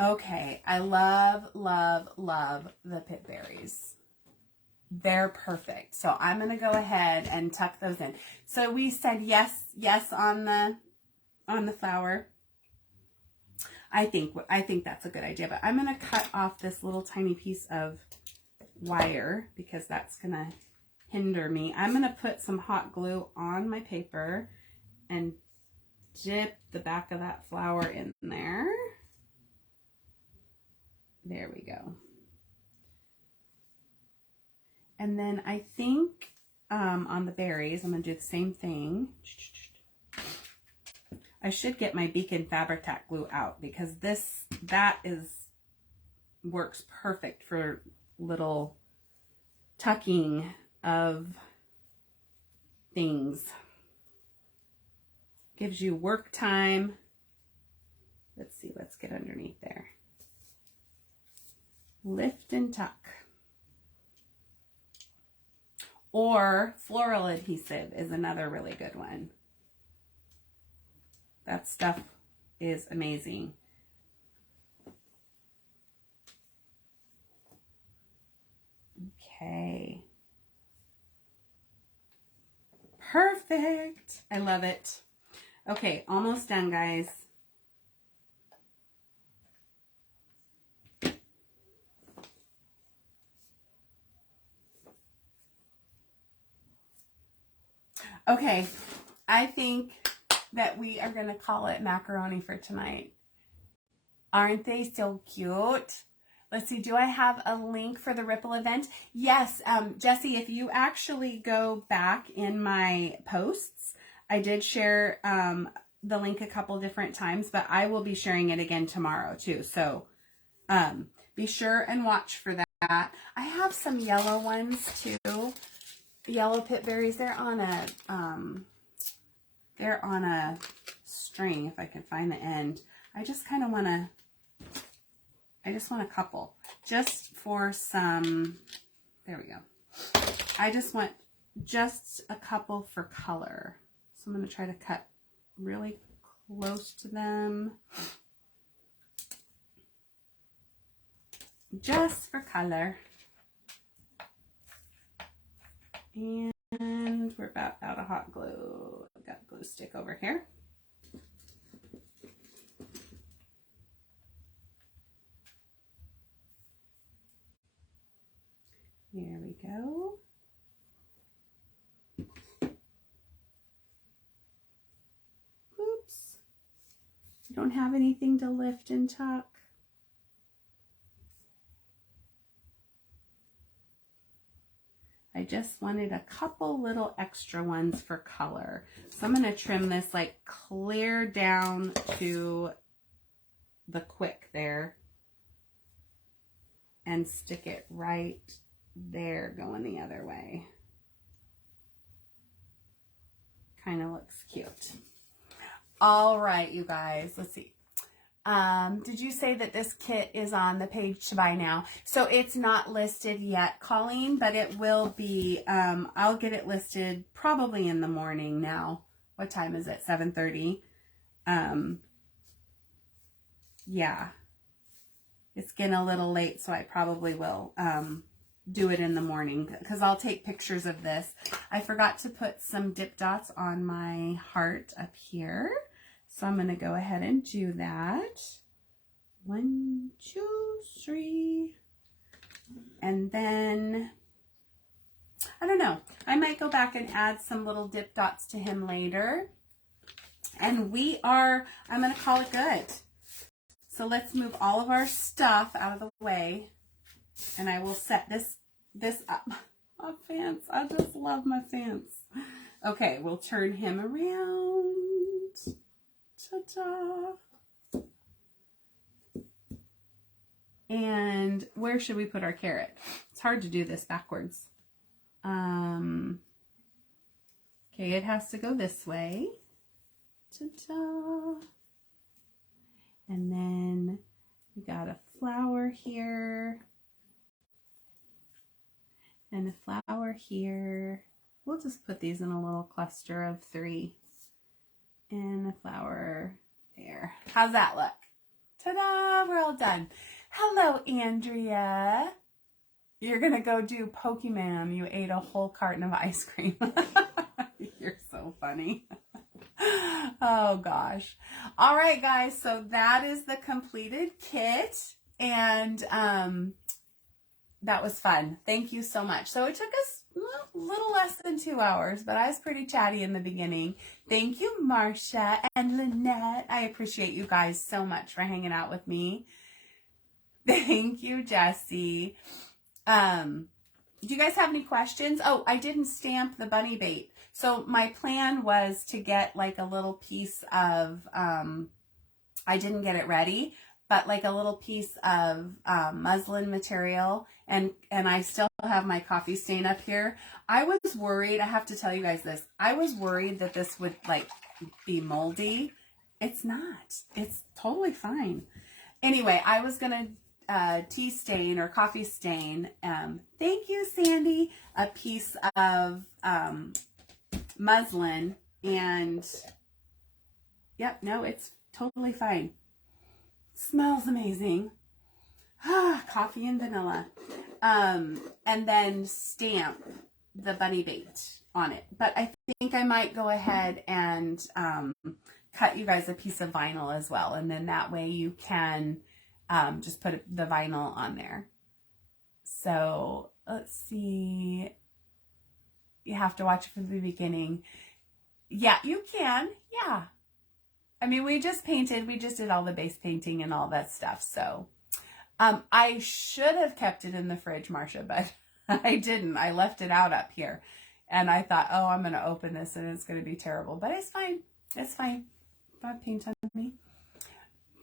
Okay, I love, love, love the pit berries. They're perfect. So I'm going to go ahead and tuck those in. So we said yes on the flower. I think that's a good idea, but I'm going to cut off this little tiny piece of wire because that's going to hinder me. I'm going to put some hot glue on my paper and dip the back of that flower in there. There we go. And then I think on the berries, I'm going to do the same thing. I should get my Beacon Fabri-Tac glue out because that works perfect for little tucking of things. Gives you work time. Let's see, let's get underneath there. Lift and tuck. Or floral adhesive is another really good one. That stuff is amazing. Okay. Perfect. I love it. Okay, almost done, guys. Okay, I think that we are going to call it macaroni for tonight. Aren't they so cute? Let's see, do I have a link for the Ripple event? Yes, Jessie, if you actually go back in my posts, I did share the link a couple different times, but I will be sharing it again tomorrow too. So be sure and watch for that. I have some yellow ones too. Yellow pit berries, they're on a string, if I can find the end. I just want a couple just for some, there we go. I just want just a couple for color. So I'm going to try to cut really close to them just for color. And we're about out of hot glue. I've got a glue stick over here. There we go. Oops. I don't have anything to lift and tuck. I just wanted a couple little extra ones for color. So I'm going to trim this like clear down to the quick there and stick it right there going the other way. Kind of looks cute. All right, you guys, let's see. Did you say that this kit is on the page to buy now? So it's not listed yet, Colleen, but it will be. I'll get it listed probably in the morning now. What time is it? 7:30. Yeah. It's getting a little late, so I probably will do it in the morning because I'll take pictures of this. I forgot to put some dip dots on my heart up here. So I'm going to go ahead and do that. 1, 2, 3. And then, I don't know. I might go back and add some little dip dots to him later. And I'm going to call it good. So let's move all of our stuff out of the way. And I will set this up. My fence. I just love my fence. Okay, we'll turn him around. Ta-da. And where should we put our carrot? It's hard to do this backwards. Okay, it has to go this way. Ta-da. And then we got a flower here. And a flower here. We'll just put these in a little cluster of 3. And a flower there. How's that look? Ta-da! We're all done. Hello, Andrea. You're going to go do Pokemon. You ate a whole carton of ice cream. You're so funny. Oh, gosh. All right, guys. So that is the completed kit. And that was fun. Thank you so much. So it took us a little less than 2 hours, but I was pretty chatty in the beginning. Thank you, Marcia and Lynette. I appreciate you guys so much for hanging out with me. Thank you, Jessie. Do you guys have any questions? Oh, I didn't stamp the bunny bait. So my plan was to get like a little piece of, I didn't get it ready, but like a little piece of muslin material, and I still have my coffee stain up here. I was worried, I have to tell you guys this, I was worried that this would like be moldy. It's not. It's totally fine. Anyway, I was gonna tea stain or coffee stain, thank you, Sandy, a piece of muslin, and yep, no, it's totally fine. Smells amazing. Coffee and vanilla. And then stamp the bunny bait on it. But I think I might go ahead and cut you guys a piece of vinyl as well. And then that way you can just put the vinyl on there. So let's see. You have to watch it from the beginning. Yeah, you can. Yeah. I mean, we just did all the base painting and all that stuff. So I should have kept it in the fridge, Marcia, but I didn't. I left it out up here. And I thought, oh, I'm going to open this and it's going to be terrible. But it's fine. It's fine. Don't paint on me.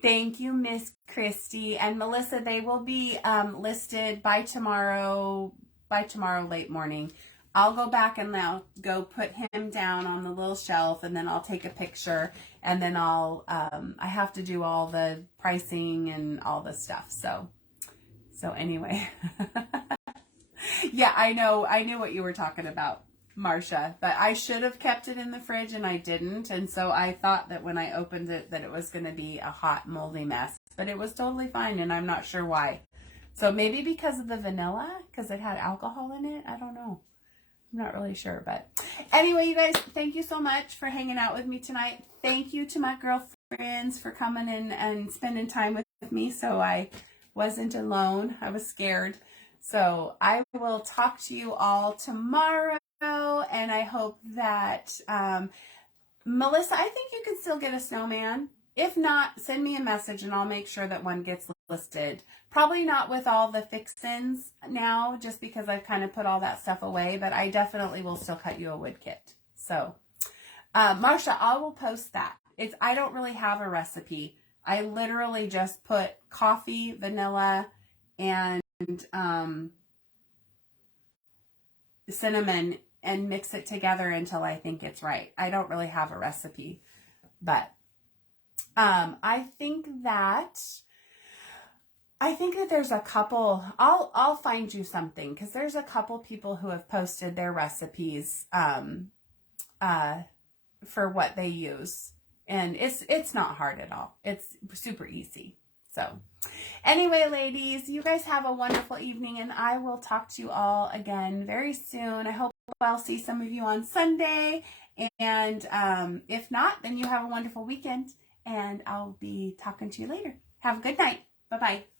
Thank you, Miss Christy. And Melissa, they will be listed by tomorrow late morning. I'll go back and now go put him down on the little shelf, and then I'll take a picture, and then I'll, I have to do all the pricing and all the stuff. So anyway, yeah, I knew what you were talking about, Marcia, but I should have kept it in the fridge and I didn't. And so I thought that when I opened it that it was going to be a hot, moldy mess, but it was totally fine. And I'm not sure why. So maybe because of the vanilla, because it had alcohol in it. I don't know. I'm not really sure, but anyway, you guys, thank you so much for hanging out with me tonight. Thank you to my girlfriends for coming in and spending time with me so I wasn't alone. I was scared. So I will talk to you all tomorrow, and I hope that, Melissa, I think you can still get a snowman. If not, send me a message and I'll make sure that one gets listed. Probably not with all the fixins now, just because I've kind of put all that stuff away, but I definitely will still cut you a wood kit. So, Marsha, I will post that. I don't really have a recipe. I literally just put coffee, vanilla, and cinnamon and mix it together until I think it's right. I don't really have a recipe, but I think that there's a couple, I'll find you something, because there's a couple people who have posted their recipes for what they use. And it's not hard at all. It's super easy. So anyway, ladies, you guys have a wonderful evening, and I will talk to you all again very soon. I hope I'll see some of you on Sunday. And if not, then you have a wonderful weekend, and I'll be talking to you later. Have a good night. Bye-bye.